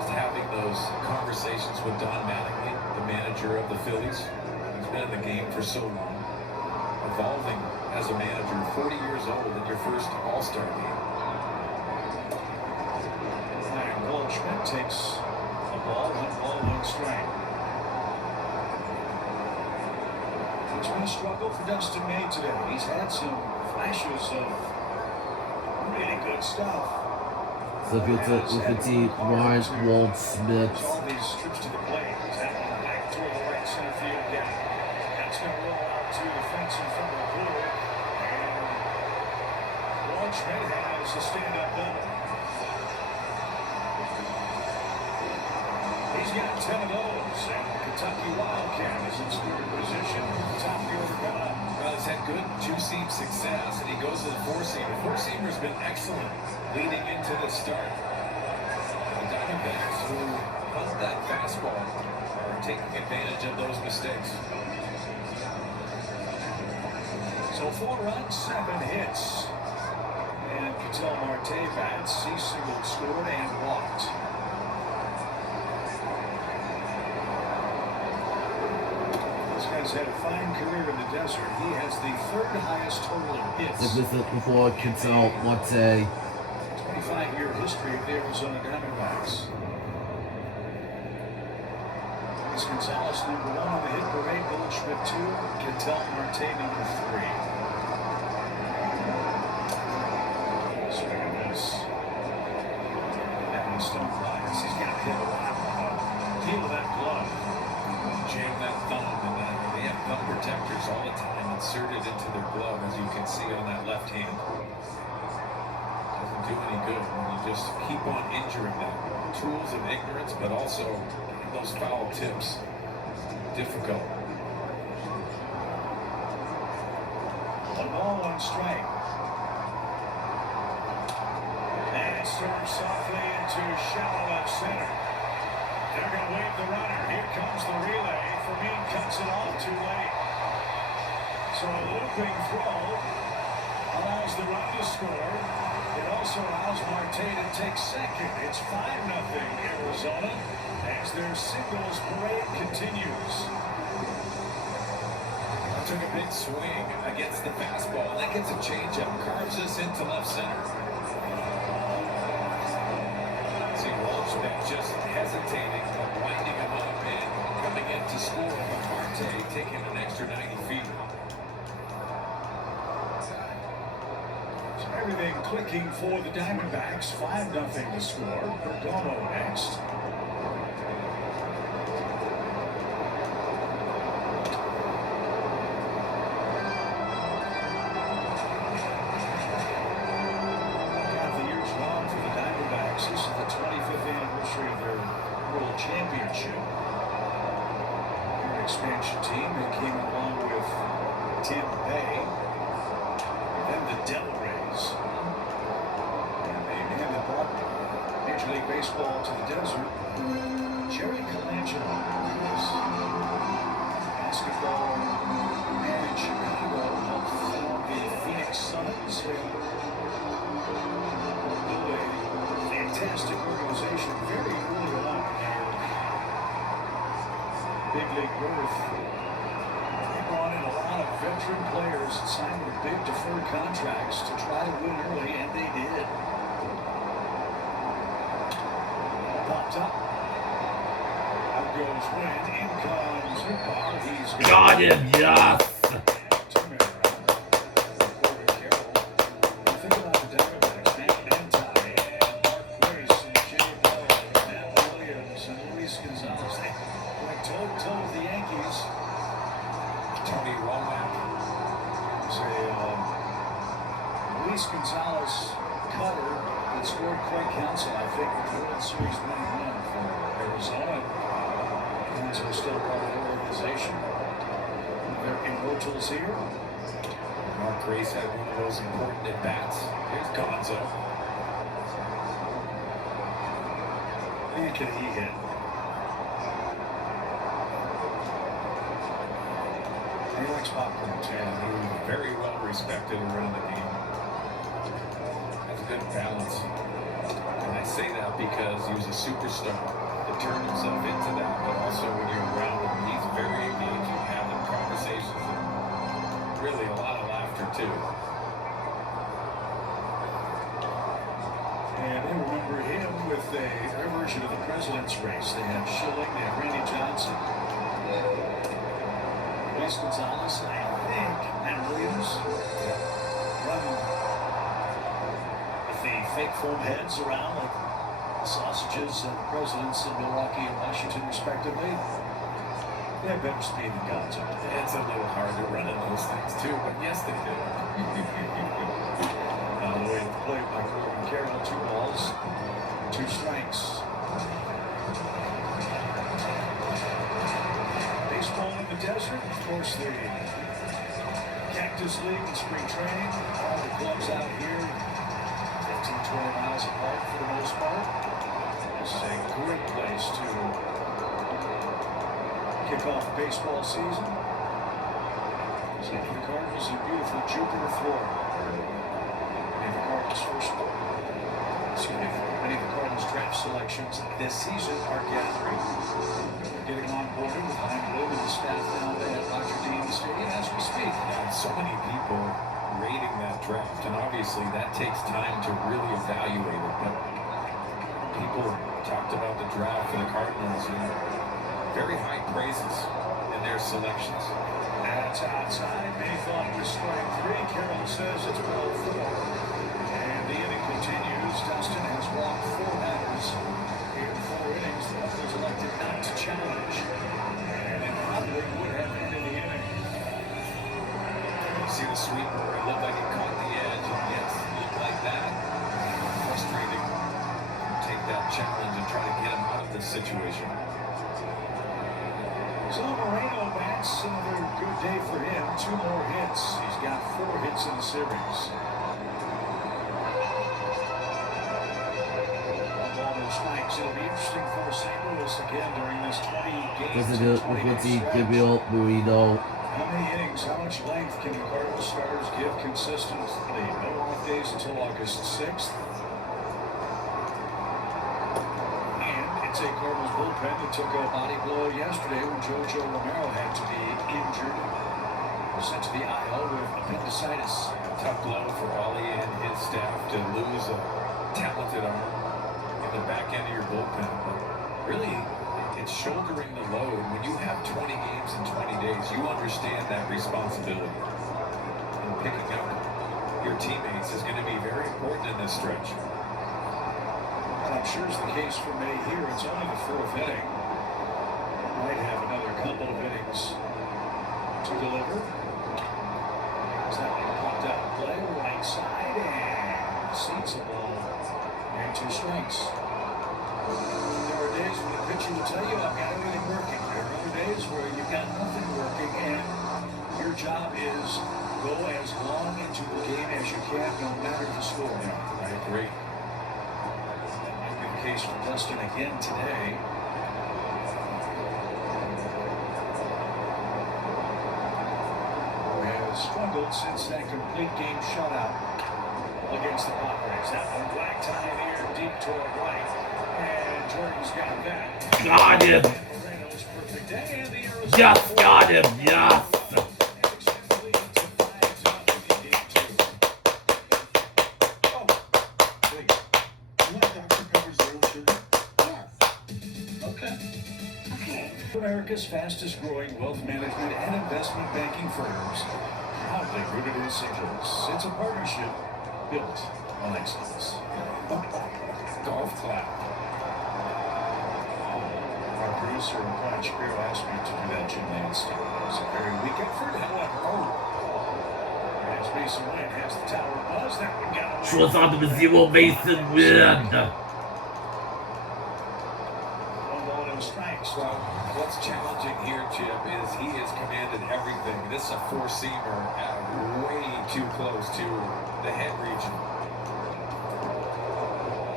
just having those conversations with Don Mattingly, the manager of the Phillies. He's been in the game for so long. Evolving as a manager, 40 years old in your first All-Star game. Schmidt takes a ball, 1 strike. It's been a struggle for Dustin May today. He's had some flashes of really good stuff. So if you see Ryan Walt Smith. All these trips to the plate. He's had one back toward the right center field gap. That's going to roll out to the fence in front of the blue. And Walt Schmidt has a stand-up double. He's got 10 of those, and the Kentucky Wildcat is in scoring position. Top of the order guy. Well, he's had good two-seam success, and he goes to the four-seam. The four-seamer's been excellent leading into the start. The Diamondbacks, who held that fastball, are taking advantage of those mistakes. So 4 runs, 7 hits. And Ketel Marte bats. He singled, scored, and walked. Has had a fine career in the desert. He has the 3rd highest total of hits. This is before Ketel Marte. 25-year history of the Arizona Diamondbacks. It's Gonzalez #1 on the hit parade, Goldschmidt 2, Ketel Marte #3. Swing and miss. And Stone Bias. He's got hit a lot. Heel of that glove. Jam that thumb, and they have thumb protectors all the time inserted into their glove, as you can see on that left hand. Doesn't do any good when you just keep on injuring them. Tools of ignorance, but also those foul tips. Difficult. 1 ball, 1 strike. And serves softly into shallow left center. They're going to wave the runner. Here comes the relay. Fermin cuts it off too late. So a looping throw allows the run to score. It also allows Marte to take second. It's 5-0 Arizona as their singles parade continues. Took a big swing against the fastball. That gets a changeup. Carves this into left center. See Waldschmidt just hesitating, winding him up and coming in to score. But Marte taking an extra 90 feet. So everything clicking for the Diamondbacks. 5-0 to score. Perdomo next. This is the 25th anniversary of their World Championship. Their expansion team, they came along with Tampa Bay, then the Devil Rays. And they brought Major League Baseball to the desert. Jerry Colangelo was basketball man in Chicago, helped found the Phoenix Suns. Fantastic organization, very early on. Big league berth. They brought in a lot of veteran players and signed with big deferred contracts to try to win early, and they did. Popped up. Out goes Wynn. In comes Hipbar. He's Got him, yes! Two-man round. Corbin Carroll. You think about the Diamondbacks, Matt Manti and Mark Grace and Jay Bell and Matt Williams and Luis Gonzalez. They went toe-to-toe with the Yankees. Tony Womack. Luis Gonzalez cutter that scored Craig Counsell, I think, with the World Series winning run for Arizona. Counsell is still part of the organization. They're immortals here. Mark Grace had one of those important at-bats. Here's Gonzo. Man, can he hit? He likes popcorn, too. And he was very well respected around the game. Has a good balance. And I say that because he was a superstar that turned himself into that. But also when you're around him, he's very engaging, having conversations, and really a lot of laughter too. And they remember him with their version of the president's race. They have Schilling, they have Randy Johnson, Luis Gonzalez, I think, Matt Williams. Running with the fake foam heads around like the sausages and the presidents in Milwaukee and Washington, respectively. They have better speed than God's over there. It's a little hard to run in those things too, but yes, they do. Now the way to play by Corbin Carroll, 2 balls, 2 strikes. Baseball in the desert, of course, the Cactus League and spring training. All the clubs out here, 15, 20 miles apart for the most part. This is a great place to kick off baseball season. So for the Cardinals in beautiful Jupiter, Florida. Many of the Cardinals draft selections this season are gathering. Getting on board with Hein Bloom and the staff now at Roger Dean Stadium as we speak. And so many people rating that draft, and obviously that takes time to really evaluate it. But people talked about the draft for the Cardinals, very high praises in their selections. That's outside. May thought it was strike 3. Carroll says it's ball 4. And the inning continues. Dustin has walked 4 batters in 4 innings. The Cardinals elected not to challenge. And it probably would have ended the inning. You see the sweeper, it looked like it caught the edge, and yes, it looked like that. Frustrating. Take that challenge and try to get him out of this situation. So Moreno bats, another good day for him. 2 more hits. He's got 4 hits in the series. Ball no strikes. It'll be interesting for St. Louis again during this 20 games. Burrito. How many innings, how much length can the Cardinals starters give consistently? No off days until August 6th. It's a Cardinals bullpen that took a body blow yesterday when Jojo Romero had to be injured. Sent to the IL with appendicitis. A tough blow for Ollie and his staff to lose a talented arm in the back end of your bullpen. But really, it's shouldering the load. When you have 20 games in 20 days, you understand that responsibility. And picking up your teammates is going to be very important in this stretch. I'm sure is the case for May here. It's only the 4th inning. Might have another couple of innings to deliver. Is that one popped out of play? Right side and seats a ball and 2 strikes. There are days when the pitcher will tell you, I've got everything working. There are other days where you've got nothing working and your job is go as long into the game as you can, no matter the score. I agree. Case for Dustin again today. Who has struggled since that complete game shutout against the Padres. That one black tie in the air deep toward right. And Jordan's got that. Got him. Moreno's perfect day, and the Arizona Just got him, yes. Okay. America's fastest growing wealth management and investment banking firms, proudly rooted in St. Louis. It's a partnership built on excellence. Golf clap. Our producer, Brian Shapiro, asked me to do that gymnastics. It was a very weak effort, however. As Mason Wynn has the tower buzz, that one got away. Shorts on the zero Mason Wynn. 1 ball, no strikes. Well, what's challenging here, Chip, is he has commanded everything. This is a four-seamer way too close to the head region.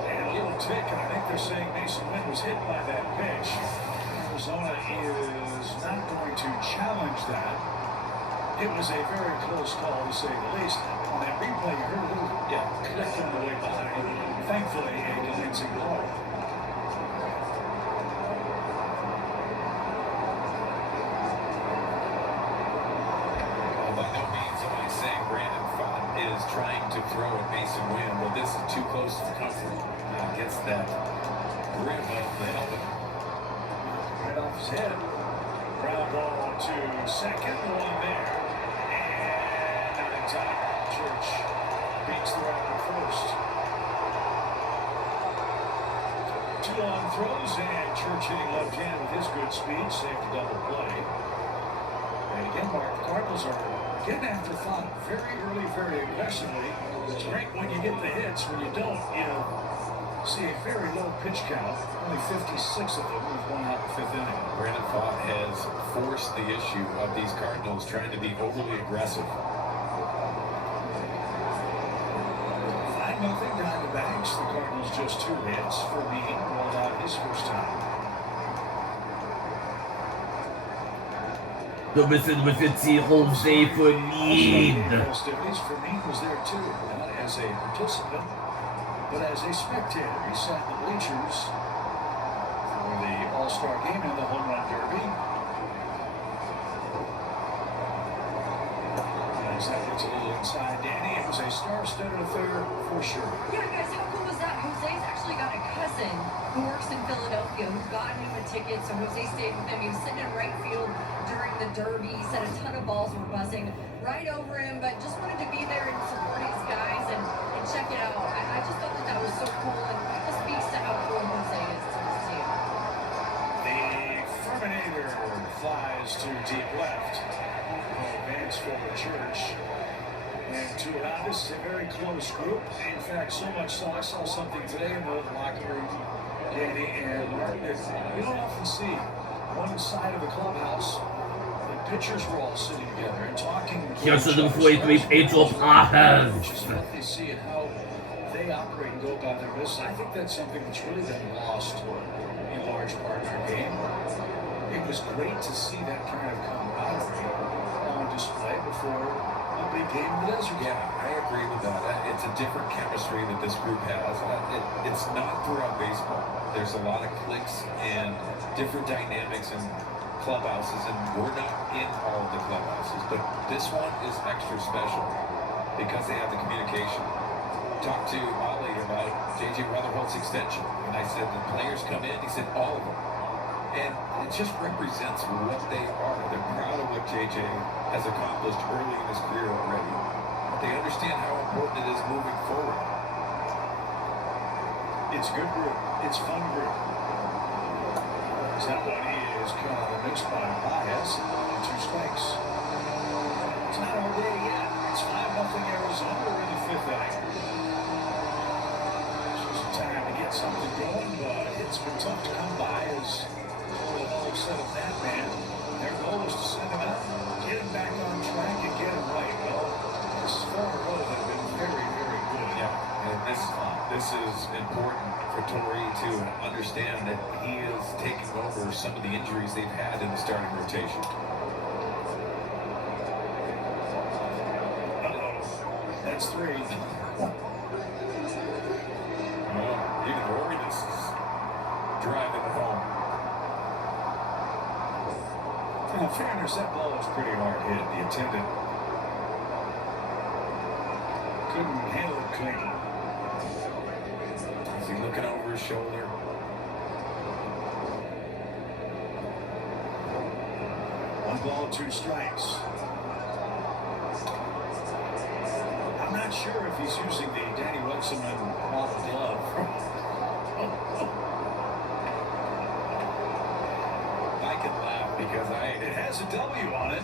And a little tick, and I think they're saying Mason Wynn was hit by that pitch. Arizona is not going to challenge that. It was a very close call, to say the least. On that replay, you heard a little click on the way by. Thankfully, a glancing ball. By no means am I saying Brandon Pfaadt is trying to throw at Mason Wynn, but this is too close to comfort. Gets that rim of the helmet. Right off his head. Ground ball to second, one there. And out in time, Church beats the runner at first. 2 on throws, and Church hitting left hand with his good speed, saved a double play. And again, Mark, the Cardinals are getting after Pfaadt very early, very aggressively. It's great when you get the hits. When you don't, you see a very low pitch count. Only 56 of them with 1 out in the 5th inning. Brandon Pfaadt has forced the issue of these Cardinals trying to be overly aggressive. 5-0 Diamondbacks. The Cardinals just 2 hits. Fermin rolled out his first time. Wir müssen Zero verliehen. Festivities. Fermin was there too, not as a participant, but as a spectator. He sat in the bleachers for the All-Star game and the Home Run Derby. As that gets a little inside, Danny, it was a star-studded affair for sure. Yeah, guys, how cool was that? Jose's actually got a cousin who works in Philadelphia who got him a ticket, so Jose stayed with him. He was sitting in right field during the Derby. He said a ton of balls were buzzing right over him, but just wanted to be there and support his guys and check it out. I just thought that was so cool, and it just speaks to how cool Jose is to this team. The Ferminator flies to deep left. Advance for the Church. And 2 around. This is a very close group. In fact, so much so I saw something today in the locker room, Danny and Mark, that we don't often see. One side of the clubhouse, the pitchers were all sitting together and talking. Hier schon im Vorhinein Angel Paches. Which is what they see and how they operate and go about their business. I think that's something that's really been lost in large part in our game. It was great to see that kind of camaraderie on display before a big game in the desert. Yeah, I agree with that. It's a different chemistry that this group has. It's not throughout baseball. There's a lot of clicks and different dynamics in clubhouses, and we're not in all of the clubhouses, but this one is extra special because they have the communication. Talked to Ollie about J.J. Rutherford's extension, and I said, the players come in? He said, all of them. And it just represents what they are. They're proud of what J.J. has accomplished early in his career already. But they understand how important it is moving forward. It's a good group. It's a fun group. That one is caught on the mix by Baez. 2 strikes. It's not all day yet. It's 5-0 Arizona. We're in the 5th inning. Just time to get something going, but it's been tough to come by as with all said of that man. Their goal was to send him out, get him back on track, and get him right. Well, this 4 in a row have been very, very good. Yeah, and this is important for Torrey to understand that he is taking over some of the injuries they've had in the starting rotation. That's 3. Well, even Oregon's driving it home. In fairness, that ball was pretty hard hit. The attendant couldn't handle it clean. Is he looking over his shoulder? ball, 2 strikes. I'm not sure if he's using the Danny Wexelman model glove. I can laugh because It has a W on it.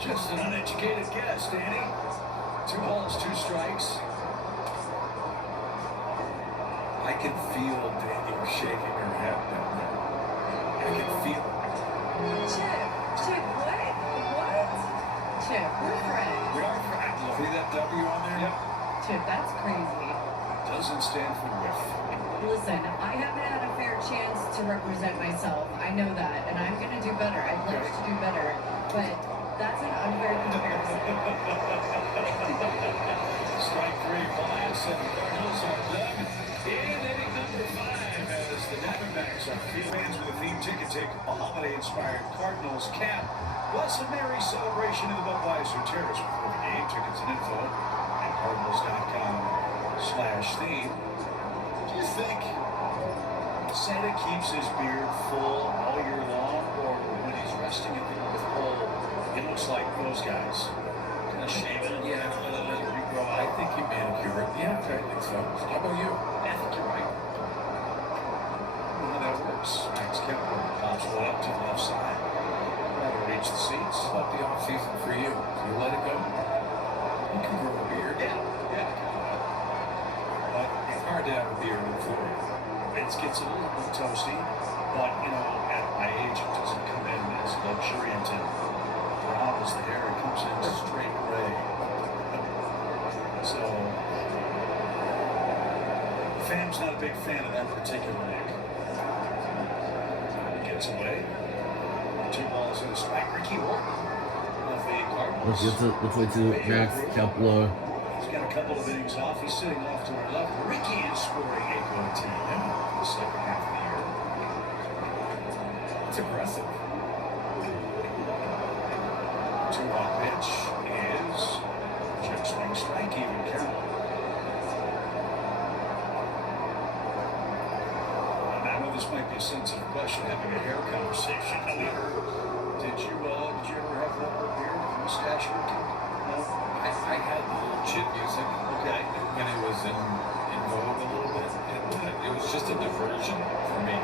Just an uneducated guess, Danny. 2 balls, 2 strikes. I can feel Danny shaking her head down there. I can feel it. Chip, what? What? Chip, we're friends. We are friends. See that W on there? Yep. Chip, that's crazy. Doesn't stand for whiff. Listen, I haven't had a fair chance to represent myself. I know that, and I'm going to do better. I'd love to do better, but that's an unfair comparison. Strike 3 by 7 Cardinals are done. In inning number 5 as the Diamondbacks are field fans with a theme ticket take a holiday-inspired Cardinals cap. Plus a merry celebration in the Budweiser Terrace before the game. Tickets and info at cardinals.com/theme. Do you think Santa keeps his beard full all year long, or when he's resting at the North Pole, it looks like those guys kind of shave it? Yeah. Let it regrow I out. think he manicure it. Yeah, I think so. How about you? I think you're right. I don't know how that works. Max Kepler pops one up to the left side. That'll reach the seats. How about the off season for you? You let it go? You can grow a beard. Yeah. But it's hard to have a beard in Florida. It gets a little bit toasty, but, you know, at my age, it doesn't come in as luxuriant and brown as the hair. It comes in straight gray. So, Fam's not a big fan of that particular look. Gets away. 2 balls and a strike. Ricky Horton of the Cardinals. Let's wait to Max Kepler. He's got a couple of innings off. He's sitting off to our left. Ricky is scoring a good team in the second half of the year. It's aggressive. 2-1 pitch is check swing strike, even count. And I know this might be a sensitive question, having a hair conversation. However, did you ever have that beard, mustache, Ricky? No. I had the little chin music. Okay. When it was in vogue a little bit. It was just a diversion for me.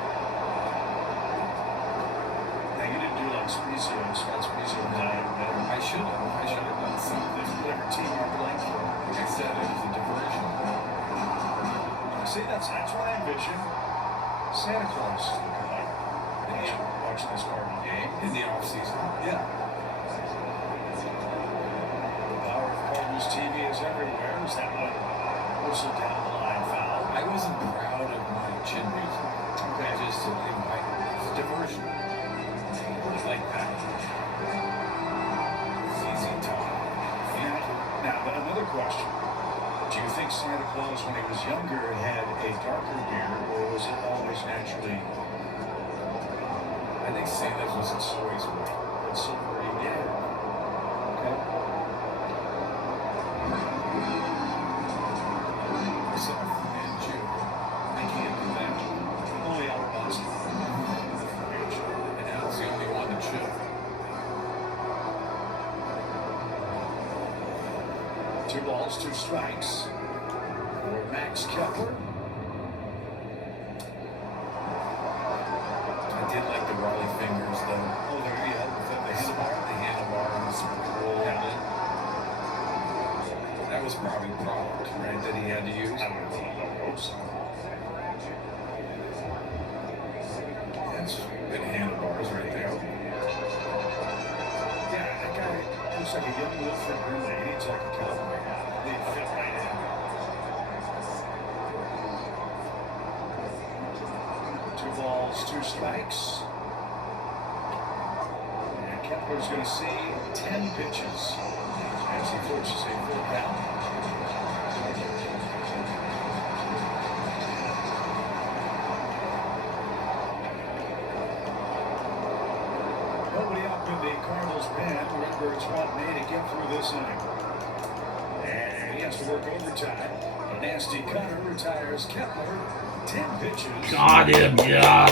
Now, you didn't do like Scott Spezio died. I should have done something. Whatever team you're playing for. Like I said, it was a diversion. See, that's what I envision Santa Claus looking like. Watching this Cardinal game. In the off season. Yeah. The power of Cardinals TV is everywhere. Is that one whistle down the line foul? I wasn't proud of my chin music. Okay. I just, it's a diversion. Put it like that. It's easy talk. Now, another question. Do you think Santa Claus, when he was younger, had a darker beard, or was it always naturally I think Santa's was always white. silvery? Yeah. Okay. Except for in June. I can't do that. Only out of Boston. And Al's the only one that should. 2 balls, 2 strikes for Max Kepler. I did like the Raleigh fingers though. Oh, there you go. The handlebars rolled in. That was probably the product, right, that he had to use. I would hope so. That's good handlebars right there. Yeah, that guy looks like a young Wilfred Brimley. He needs like a cowboy hat. They fit right in. 2 balls, 2 strikes. And Kepler's going to see 10 pitches as he forces a full count. Nobody up in the Cardinals pen. Redbirds want May to get through this inning. And he has to work overtime. A nasty cutter retires Kepler. 10 pitches. Got him, yes.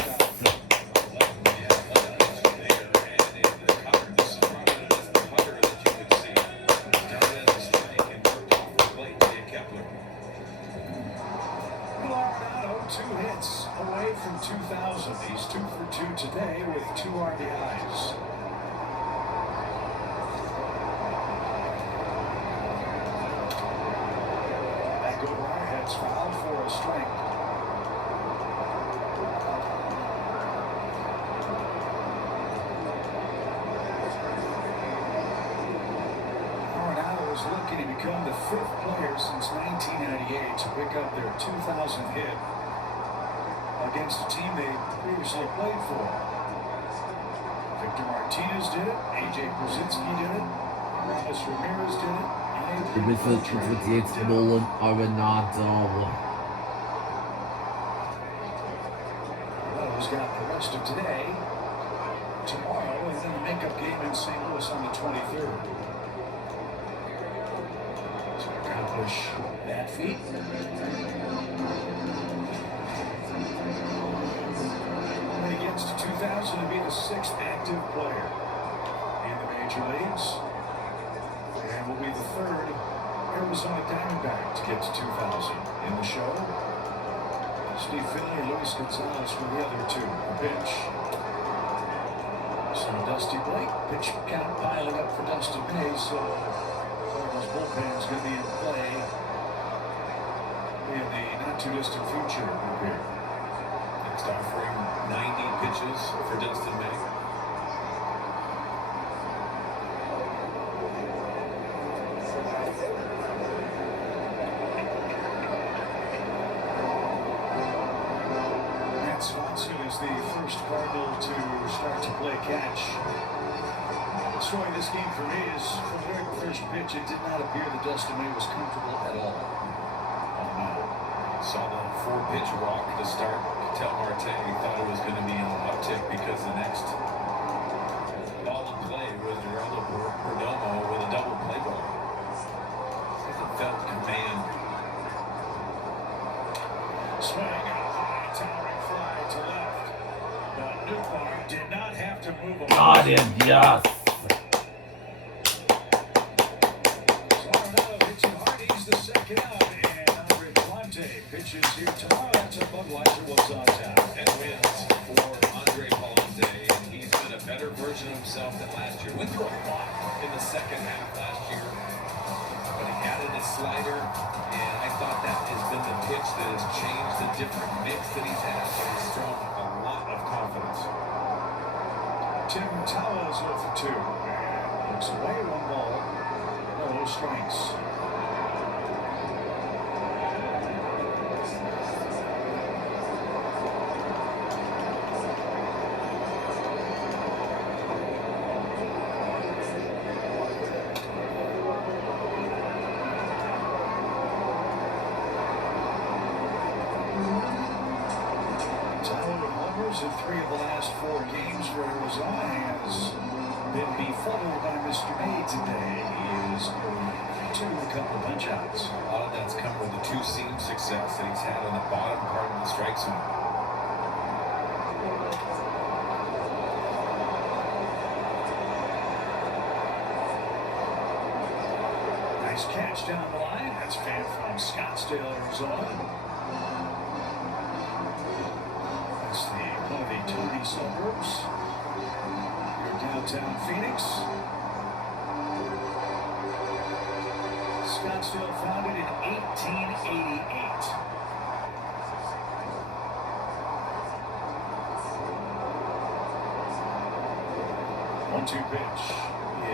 away from 2,000. He's 2 for 2 today with 2 RBIs. Back over our heads, fouled for a strike. Is looking to become the 5th player since 1998 to pick up their 2,000th hit against a team they previously played for. Victor Martinez did it, AJ Brzezinski did it, Ramos Ramirez did it, Du bist jetzt Nolan Arenado. Those got the rest of today, tomorrow, and then the makeup game in St. Louis on the 23rd. Accomplish that feat. When he gets to 2,000 to be the 6th active player in the major leagues, and will be the 3rd Arizona Diamondback to get to 2,000 in the show. Steve Finley and Luis Gonzalez were the other 2. The pitch. Some Dusty Blake. Pitch count piling up for Dustin May, so Cardinals bullpen's going to be in play in the not-too-distant future here. Next offering 90 pitches for Dustin May. Matt Swanson is the first Cardinal to start to play catch. The story of this game for me is from the very first pitch, it did not appear that Dustin May was comfortable at all. Saw the 4-pitch walk to start. Ketel Marte thought it was going to be an uptick because the next ball in play was Geraldo Perdomo with a double play ball. Felt command. Swing and a high towering fly to left. But Newbar did not have to move a God, yes. Arenado pitching hard. He's the second out. And Andre Palante pitches here tomorrow. That's a Budweiser was on top. And wins for Andre Palante. And he's been a better version of himself than last year. Went through a lot in the second half last year. But he added his slider. And I thought that has been the pitch that has changed the different mix that he's had. So he's thrown a lot of confidence. Tim Towers 0 for 2. Looks away, 1 ball. No strikes. In 3 of the last 4 games for Arizona has been befuddled by Mr. May today. He is 2 with a couple of punch-outs. A lot of that's come with the 2-seam success that he's had on the bottom part of the strike zone. Nice catch down the line. That's fan from Scottsdale, Arizona. That's one of the Tony suburbs here in downtown Phoenix. Scottsdale founded in 1888. One-two pitch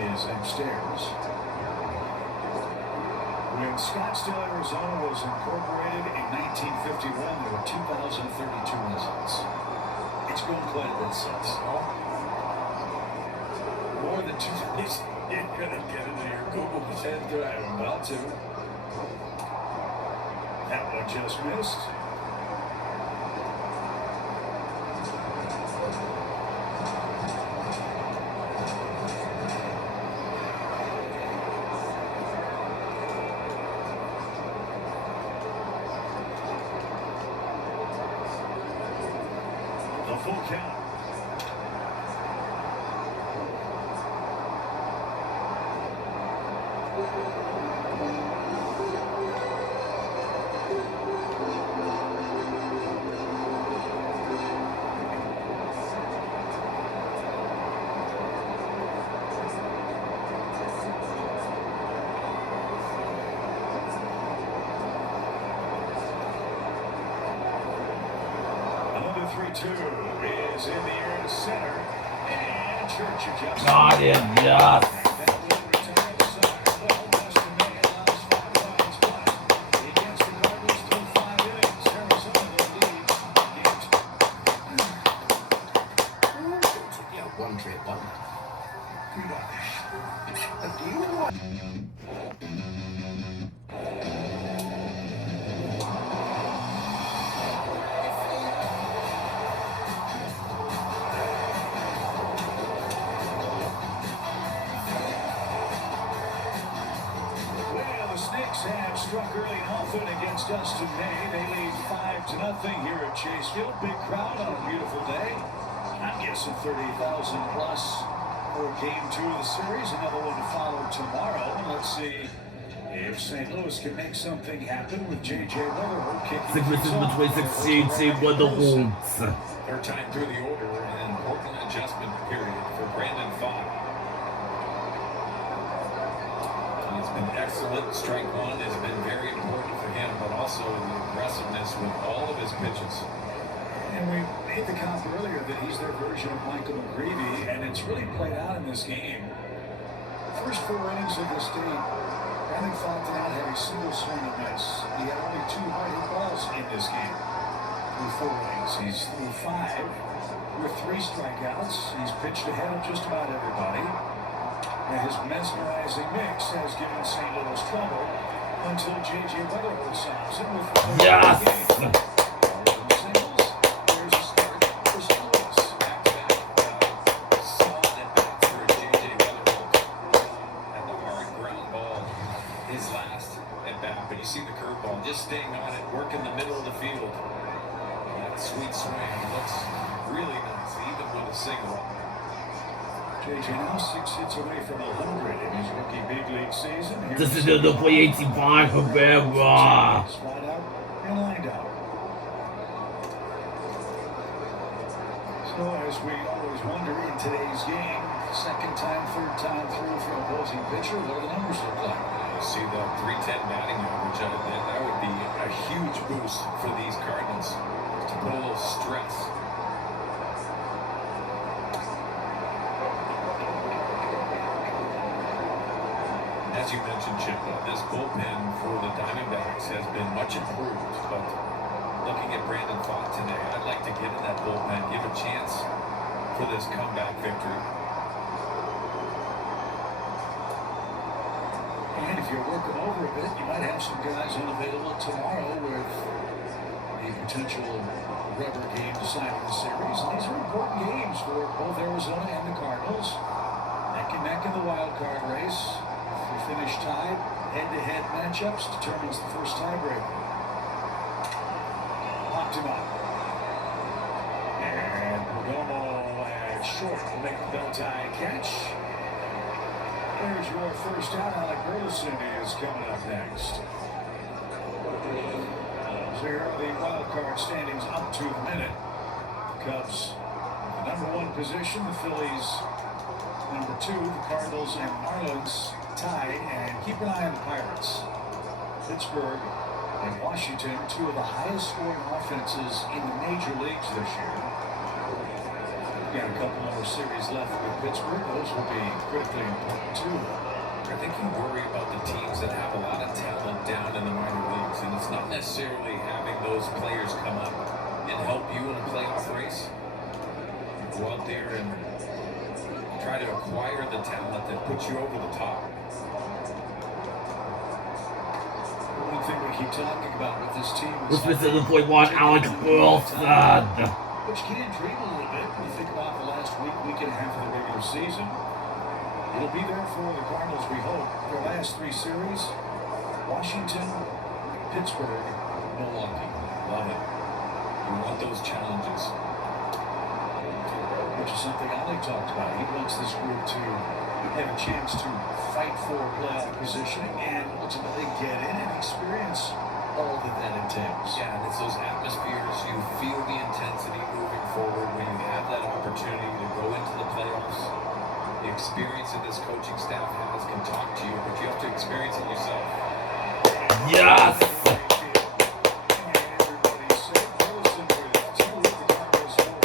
is upstairs. When Scottsdale, Arizona was incorporated in 1951, there were 2,032 residents. It's grown quite a bit since. More than 2,000. You're going to get into your Google and I'm about to. That one just missed. Full count. 2 is in the air to center. And Church adjusts. Got it, yes. That will retire the side. Well, Weston May allows 5 runs, but he gets the Cardinals through 5 innings. Arizona leads game 2. Yeah, one trade button. Well, the Snakes have struck early and often against Dustin May. They lead 5-0 here at Chase Field. Big crowd on a beautiful day. I'm guessing 30,000 plus for game 2 of the series. Another one to follow tomorrow. And let's see if St. Louis can make something happen with J.J. Weatherford kicking Signature things off. between 16 team Wonderwolves. Third time through the order, an important adjustment period for Brandon Pfaadt. He's been excellent. Strike one has been very important for him, but also the aggressiveness with all of his pitches. And we made the comment earlier that he's their version of Michael McGreevy, and it's really played out in this game. First 4 innings of this game, Brandon Pfaadt did not have a single swing and miss. He had only 2 hard hit balls in this game. Through 4 innings, he's through 5 with 3 strikeouts. He's pitched ahead of just about everybody. And his mesmerizing mix has given St. Louis trouble until J.J. Weatherford solves it with 4 Yes! games. Singles, there's a start for St. Louis. Back-to-back solid at-bats for J.J. Weatherford. And the hard ground ball, his last at-bat. But you see the curveball just staying on it, working the middle of the field. That sweet swing looks really nice, even with a single. JJ now 6 hits away from 100 in his rookie big league season. This is the play 85 for Bama. Slide out and lined out. So as we always wonder in today's game, second time, third time through for an opposing pitcher, what do the numbers look like? You see the 310 batting average out of that. That would be a huge boost for these Cardinals to put a little stress. As you mentioned, Chip, this bullpen for the Diamondbacks has been much improved. But looking at Brandon Pfaadt today, I'd like to get in that bullpen, give a chance for this comeback victory. And if you're working over a bit, you might have some guys unavailable tomorrow with the potential rubber game deciding the series. And these are important games for both Arizona and the Cardinals. Neck and neck in the wild card race. If we finish tied, head-to-head matchups determines the first tiebreaker. Popped him up. And Perdomo at short will make the bell tie catch. There's your first out. Alec Burleson is coming up next. Here are the wild card standings up to the minute. Cubs, the #1 position. The Phillies, #2. The Cardinals and Marlins tied. And keep an eye on the Pirates. Pittsburgh and Washington, 2 of the highest scoring offenses in the major leagues this year. Got a couple more series left with Pittsburgh. Those will be critically important too. I think you worry about the teams that have a lot of talent down in the minor leagues, and it's not necessarily having those players come up and help you in a playoff race. Go out there and try to acquire the talent that puts you over the top. One thing we keep talking about with this team is This is the point 1, Alec Burleson. which can dream a little bit when you think about the last week and a half of the regular season. It'll be there for the Cardinals, we hope. Their last 3 series, Washington, Pittsburgh, Milwaukee. Love it. You want those challenges. Which is something Ali talked about. He wants this group to have a chance to fight for playoff positioning and ultimately get in and experience all that entails. Yeah, and it's those atmospheres. You feel the intensity moving forward when you have that opportunity to go into the playoffs. The experience that this coaching staff has can talk to you, but you have to experience it yourself. Yes! And everybody said Wilson with 2 of the Cardinals' 4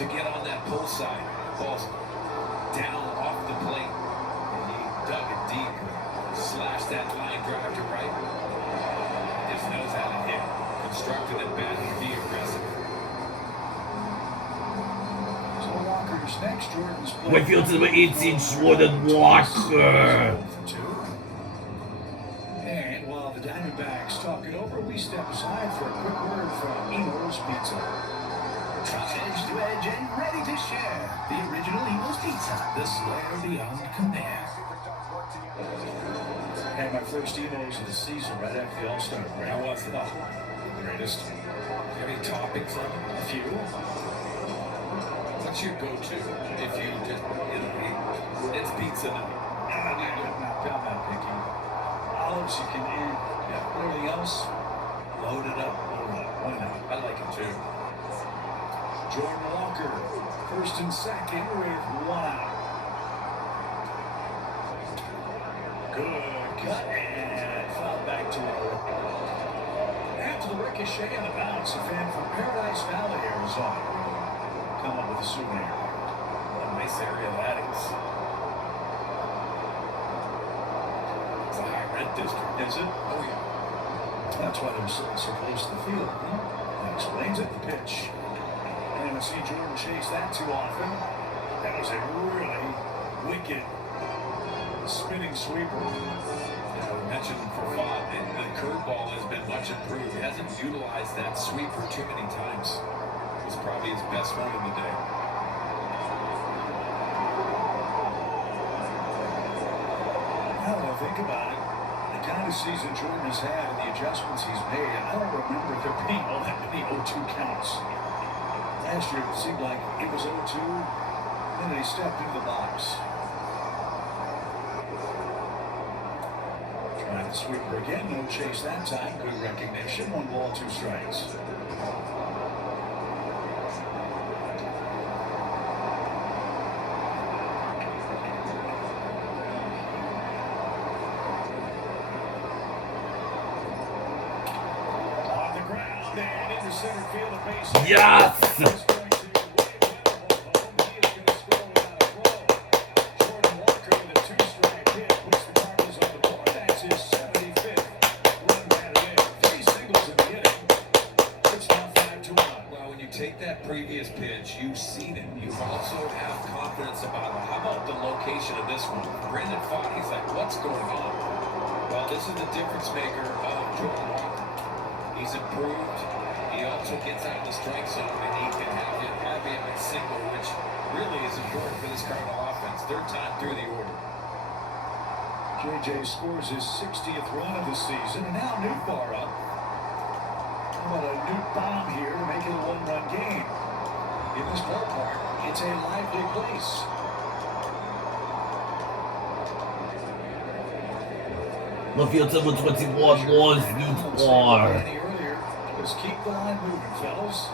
to get on that pull side. Ball's down off the plate. And he dug it deep. Slashed that line drive to right. Just knows how to hit. Constructed it bad and be aggressive. So Walker's next. Jordan's play. Whitfield to the 18, Jordan Walker. And while the Diamondbacks talk it over, we step aside for a quick word from Eagles Pizza. Edge to edge and ready to share the original Eagles Pizza. The Slayer beyond compare. Had my first emos of the season right after the All-Star break. How was it? Oh, the greatest. Do you have any toppings on it? A few. What's your go-to if you just, it's pizza night? I'm not picky. Olives you can eat. Yeah. Everything else, load it up. Why not? I like it too. Jordan Walker, first and second with 1 out. Good cut and foul back to our. After the ricochet and the bounce, a fan from Paradise Valley, Arizona, will come up with a souvenir. What a nice area that is. It's a high rent district. Is it? Oh yeah. That's why they're so close to the field. Huh? That explains it. The pitch. And I see Jordan chase that too often. That was a really wicked spinning sweeper. Yeah, we mentioned for Bob, the curveball has been much improved. He hasn't utilized that sweeper too many times. It was probably his best one of the day. Now that I think about it, the kind of season Jordan has had and the adjustments he's made, I don't remember there being all that many 0-2 counts. Last year it seemed like it was 0-2, and then he stepped into the box. Trying the sweeper again, no chase that time. Good recognition, 1 ball, 2 strikes. On the ground and into center field, a base. Yes! Previous pitch, you've seen it. You also have confidence about it. How about the location of this one? Brandon Fott, he's like, what's going on? Well, this is the difference maker of Jordan Walker. He's improved. He also gets out of the strike zone and he can have it RBI single, which really is important for this Cardinal offense. 3rd time through the order. JJ scores his 60th run of the season, and now Newbar up. How about a new bomb here to make it a 1-run game? In this ballpark, it's a lively place. Whitfield to the 21 was Newbar. Earlier, let's keep the line moving, fellas.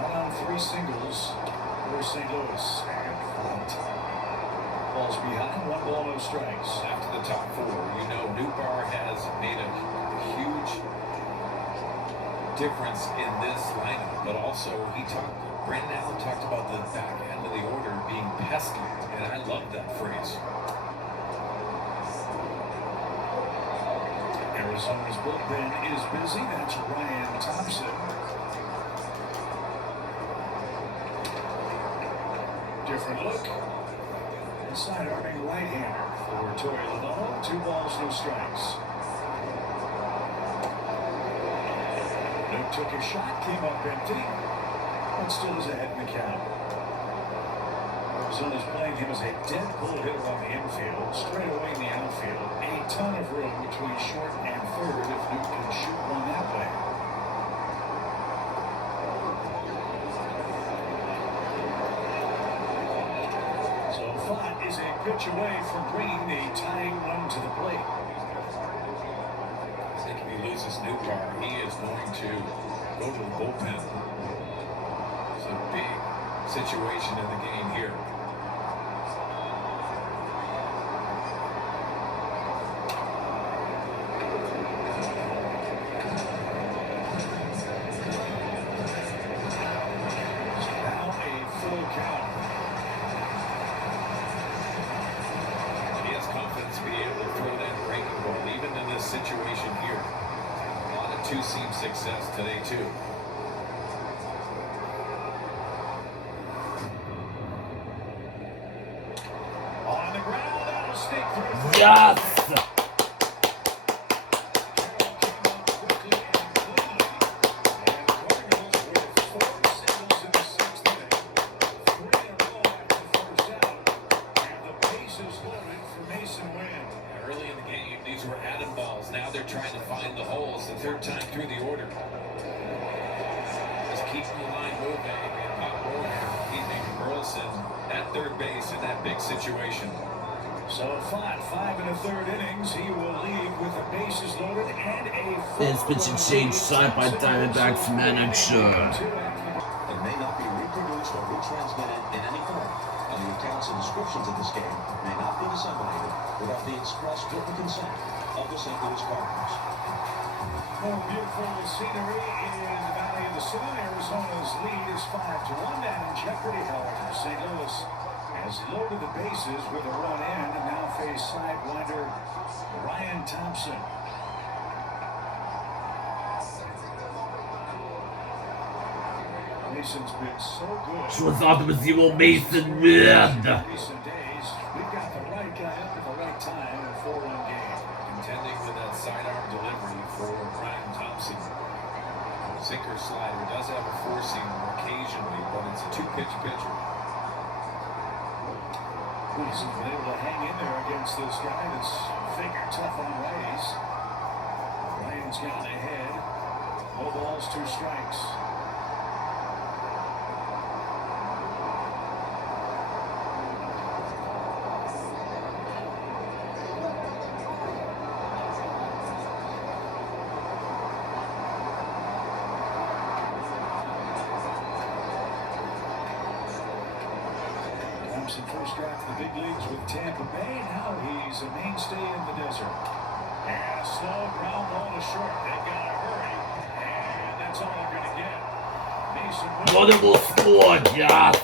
1 on 3 singles for St. Louis. And Font. Balls behind, 1 ball, no strikes. After the top 4, you know Newbar has made a huge difference in this lineup, but also Brandon Allen talked about the back end of the order being pesky, and I love that phrase. Arizona's bullpen is busy. That's Ryan Thompson. Different look. The side-arming right-hander for Torey Lovullo. 2 balls, no strikes. Luke took a shot, came up empty, but still is ahead in the count. Arizona's playing him as a dead pull hitter on the infield, straight away in the outfield. A ton of room between short and third if Luke can shoot one that way. So Fott is a pitch away from bringing the tying run to the plate. I think if he loses Newbar, he is going to go to the bullpen. It's a big situation in the game here. two-seam success today, too. On the ground, that'll stick through. Yes! Early in the game, these were added balls. Now they're trying to find the holes the third time through the order. Just keeping the line moving. Pop Warner keeping Burleson at third base in that big situation. So five and a third innings. He will leave with the bases loaded and a This pitching change signed by Diamondbacks manager. It may not be reproduced or retransmitted in any form, and the accounts and descriptions of this game may not be disseminated without the express written consent of the St. Louis Cardinals. More beautiful scenery in the Valley of the Sun. Arizona's lead is 5-1. And in jeopardy, however, St. Louis has loaded the bases with a run in and now face sidewinder Ryan Thompson. Mason's been so good. Shortstop number 0, Mason Red. Recent days, we've got the right guy up at the right time in a 4-run game. Contending with that sidearm delivery for Ryan Thompson. Sinker slider does have a four-seamer occasionally, but it's a two-pitch pitcher. He's been able to hang in there against this guy that's finger tough on righties. Ryan's got ahead. No balls, 2 strikes. Thompson first got to the big leagues with Tampa Bay. Now he's a mainstay in the desert. And a slow ground ball to short. They've got to hurry. And that's all they're going to get. Mason Wonderful score, yes!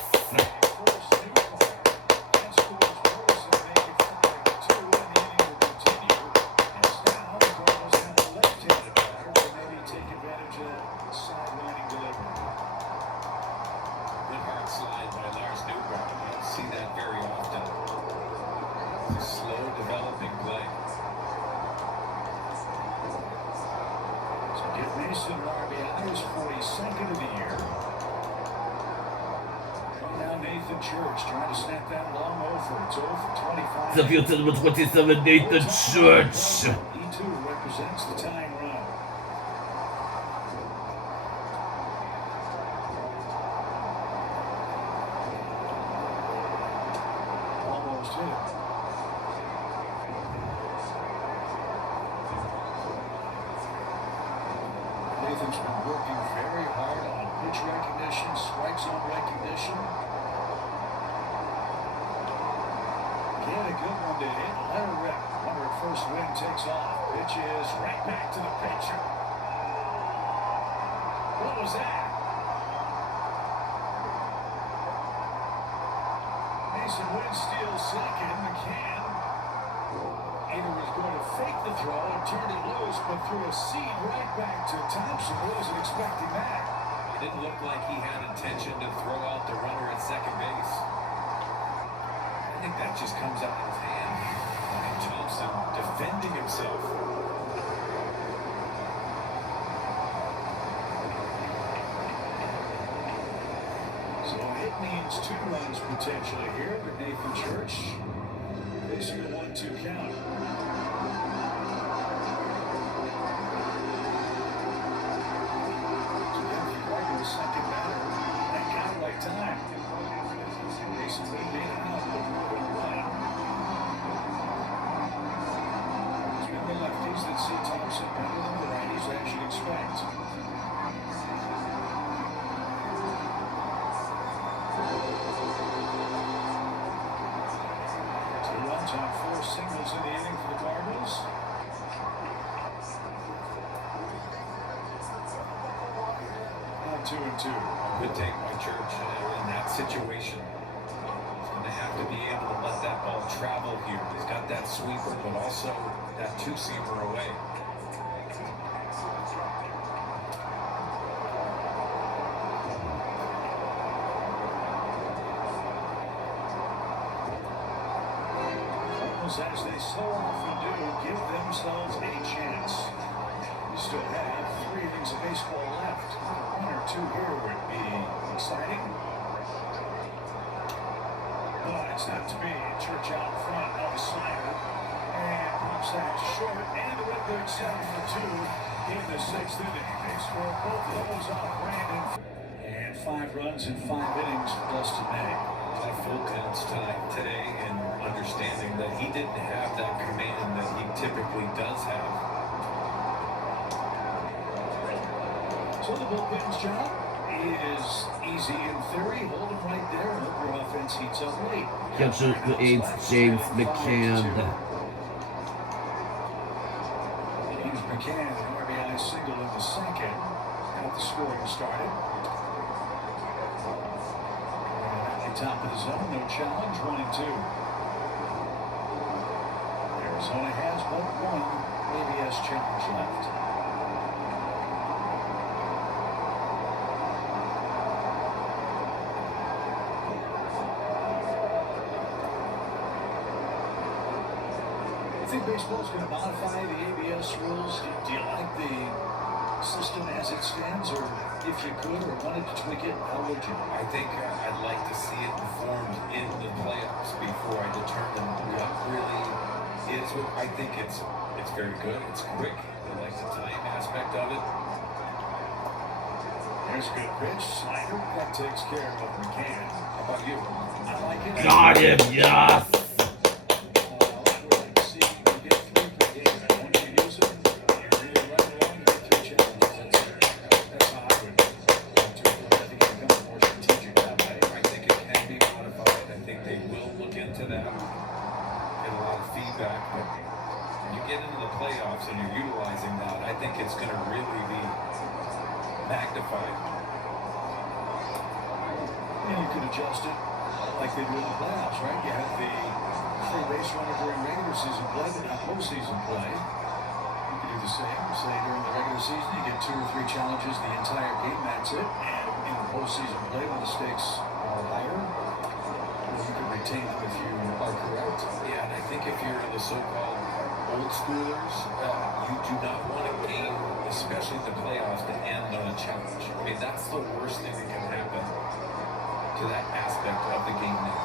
Mason RBI is 42nd of the year. And now Nathan Church trying to snap that long over. It's 0 for 25. The field to number 27, Nathan Church. He too represents the tying run. Almost hit it. Nathan's been working very hard on pitch recognition, strike zone recognition. Get a good one to hit. Let her rip. Runner at first wing takes off. Pitch is right back to the pitcher. What was that? Mason Wynn steals second. McCann. Either was going to fake the throw and turn it loose, but threw a seed right back to Thompson. Wasn't expecting that. It didn't look like he had intention to throw out the runner at second base. I think that just comes out of his hand. And Thompson defending himself. So it means 2 runs potentially here, but Nathan Church facing a 1-2 count. Second batter, that got it right time. Mason Wynn made it out, looking for a run. It's been the lefties that see Thompson better than the righties, as you'd expect. Two runs on 4 singles in the inning for the Cardinals. Now 2-2. Good take by Church in that situation. He's going to have to be able to let that ball travel here. He's got that sweeper, but also that two-seamer away. as they so often do, give themselves a chance. We still have 3 innings of baseball left. 1 or 2 here would be exciting. But it's not to be. Church out in front of the slider. And pops that short. And the Red Birds 7 for 2 in the 6th inning. They score both of those off Brandon. And 5 runs in 5 innings for Dustin May. A lot of full counts tonight today, and understanding that he didn't have that command that he typically does have. So the bullpen's job is easy in theory. Hold him right there and hope your offense heats up late. Catcher aids James McCann. James McCann, an RBI single in the 2nd. Got the scoring started. Top of the zone, no challenge, 1 and 2. Arizona has but 1 ABS challenge left. I think baseball's going to modify the ABS rules. Do you like the system as it stands, or if you could or wanted to tweak it, how would you? I think I'd like to see it performed in the playoffs before I determine what really is. I think it's very good. It's quick. I like the time aspect of it. There's a good pitch. Slider. That takes care of McCann. How about you? I like it. Got him, yes! And you can adjust it like they do in the playoffs, right? You have the free base runner during regular season play, but not postseason play. You can do the same. Say during the regular season, you get 2 or 3 challenges the entire game, that's it. And in the postseason play, when the stakes are higher, you can retain them if you are correct. Yeah, and I think if you're the so-called old schoolers, you do not want a game, especially in the playoffs, to end on a challenge. I mean, that's the worst thing that can happen to that aspect of the game now.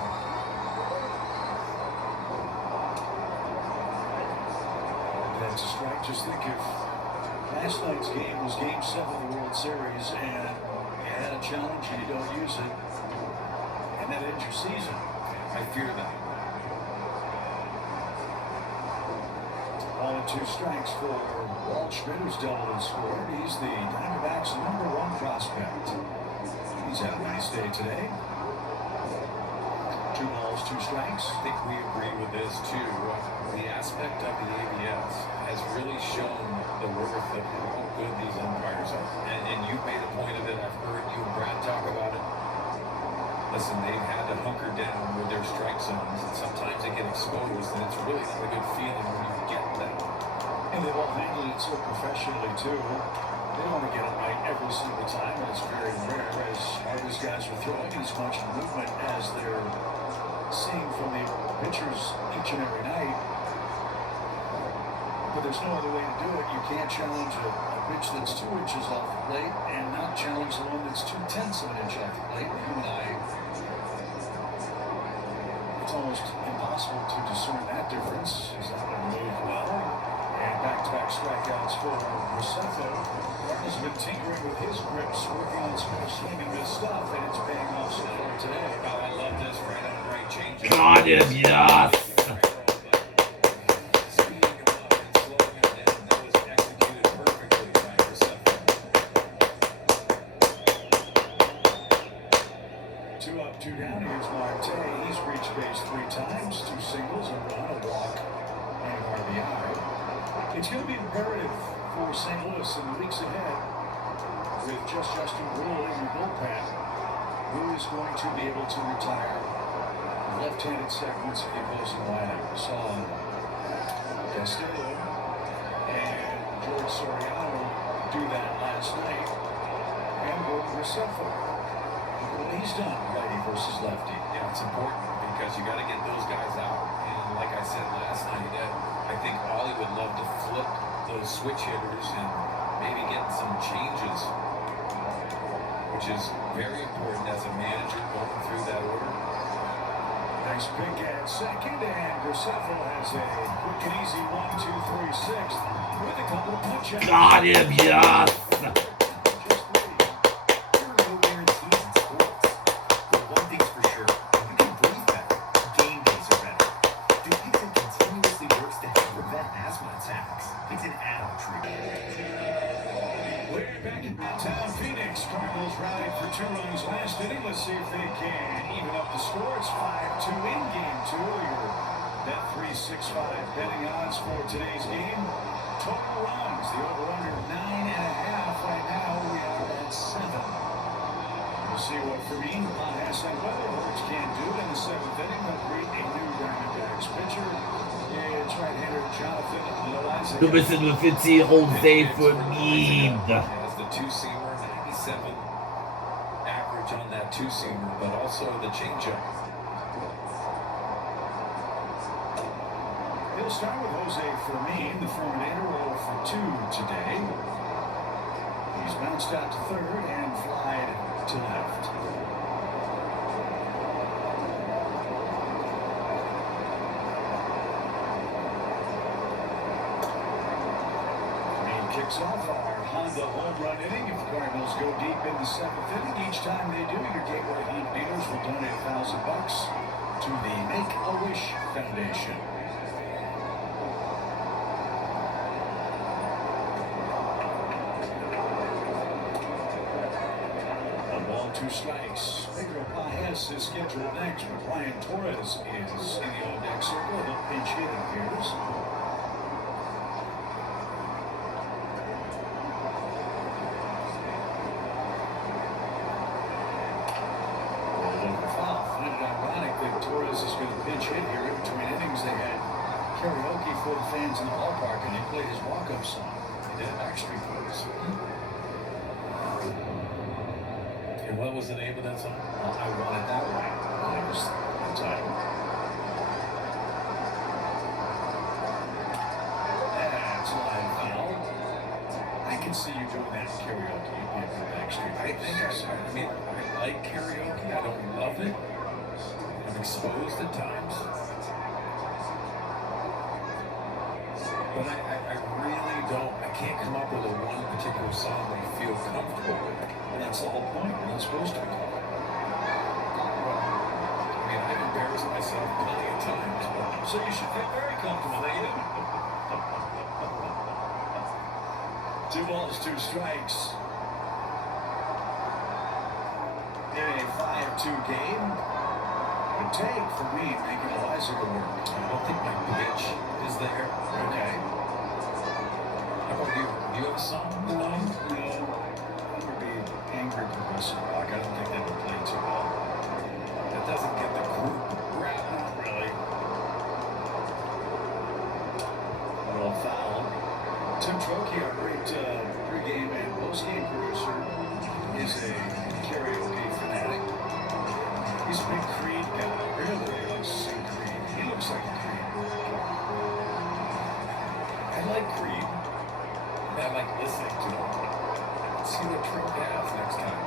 That's a strike. Just think if last night's game was Game 7 of the World Series and you had a challenge and you don't use it, and that ends your season. I fear that. 1 and 2 strikes for Walt Schmidt, who's doubled and scored. He's the Diamondbacks' #1 prospect. He's had a nice day today. 2 balls, 2 strikes. I think we agree with this too. The aspect of the ABS has really shown the worth of how good these umpires are. And you've made a point of it. I've heard you and Brad talk about it. Listen, they've had to hunker down with their strike zones, and sometimes they get exposed, and it's really not a good feeling when you get that. And they've all handled it so professionally too. They want to get it right every single time, and it's very rare as all these guys are throwing as much movement as they're seeing from the pitchers each and every night. But there's no other way to do it. You can't challenge a pitch that's 2 inches off the plate and not challenge the one that's 2/10 of an inch off the plate. You and I, it's almost impossible to discern that difference. Is that going to move well? And back-to-back strikeouts for Rossetto. Cardinals have been tinkering with his grips, working on some swinging this stuff, and it's paying off so far today. Oh, I love this right on the right change. Got him, yes! Speeding him up and slowing him down. That was executed perfectly by Rossetto. 2 up, 2 down. Here's Marte. He's reached base 3 times, 2 singles, a run, a walk, and an RBI. It's going to be imperative for St. Louis in the weeks ahead with just Justin Brule in the bullpen, who is going to be able to retire left-handed segments of the opposing lineup. We saw Castillo and George Soriano do that last night, and Gordon Rossetto. Look at what he's done, righty versus lefty. Yeah, it's important because you got to get those guys out. And like I said last night, I think Ollie would love to flip those switch hitters and maybe get some changes, which is very important as a manager going through that order. Nice pick at second, and Graceffo has a quick and easy 1, 2, 3, 6 with a couple of punch-outs. Got him, yes! Just three. There are no guarantees in sports. But one thing's for sure, you can breathe better. Game days are better. Dupixent continuously works to help prevent asthma attacks. It's an add-on treatment. We're back in downtown Phoenix. Cardinals rallied for 2 runs last inning. Let's see if they can even up the score. It's 5-2 in game 2. Your bet 365 betting odds for today's game. Total runs, the over-under 9.5. Right now we are at 7. We'll see what Fermin, Pajas, and Weatherhorse can do in the 7th inning. They'll greet a new Diamondbacks pitcher. It's right-hander Jonathan Loaiza. Du bist nur 40 Jose Fermin. Has the two-seamer, 97 average on that two-seamer, but also the changeup. He'll start with Jose Fermin, the Ferminator, 0 for 2 today. He's bounced out to third and flied to left. Fermin kicks off our Honda home run inning. If the Cardinals go deep in the 7th inning, each time they do, your Gateway Hunt dealers will donate $1,000 to the Make-A-Wish Foundation. Two strikes. Pedro Pajas is scheduled next, but Ryan Torres is in the on-deck circle. He'll pinch hit, it appears. Rolled over foul. Find it ironic that Torres is going to pinch hit here. In between innings, they had karaoke for the fans in the ballpark, and they played his walk-up song. They did Backstreet Boys. And what was the name of that song? I Want It That Way. That was the title. That's a line foul. I can see you doing that karaoke in the Backstreet. I think I like karaoke. I don't love it. I'm exposed at times. But I really don't. I can't come up with one particular song that I feel comfortable with. And that's the whole point. You're not supposed to be. I mean, I've embarrassed myself plenty of times, but So you should feel very comfortable. Two balls, 2 strikes. In a 5-2 game. A take for me, making Eliza go work. I don't think my pitch is there. Okay. How about you? Do you have a song? No. That would be angry progressive rock. I don't think that would play too well. That doesn't get the group rattled. Not really. Well, foul. Tim Trocchi, our great pregame and postgame producer, is a karaoke fanatic. He's a big Creed guy. Really loves to sing Creed. He looks like a Creed. I like Creed. And I like listening to them. Let's see what Trump has next time.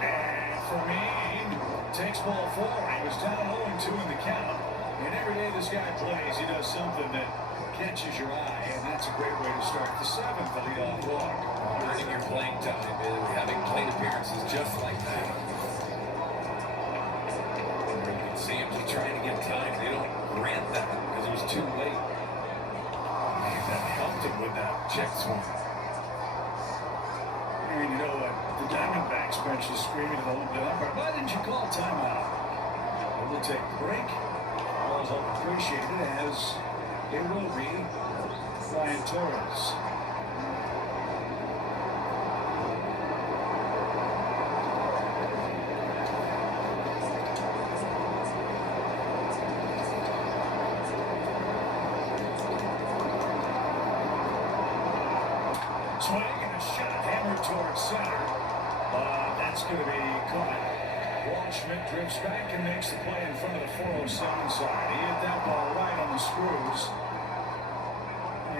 And Fermin takes ball 4. He was down 0-2 in the count. And every day this guy plays, he does something that catches your eye, and that's a great way to start the 7th, the leadoff walk. Earning your playing time, having plate appearances just like that. It seems you're trying to get time. They don't grant that because it was too late. Man, that helped him with that check swing. And you know what? The Diamondbacks bench is screaming at the home plate umpire, why didn't you call timeout? Well, we'll take a break. All is appreciated, as it will be Ryan Torres. Swing and a shot hammered towards center. That's going to be caught. Waldschmidt drifts back and makes the play in front of the 407 side. He hit that ball right on the screws.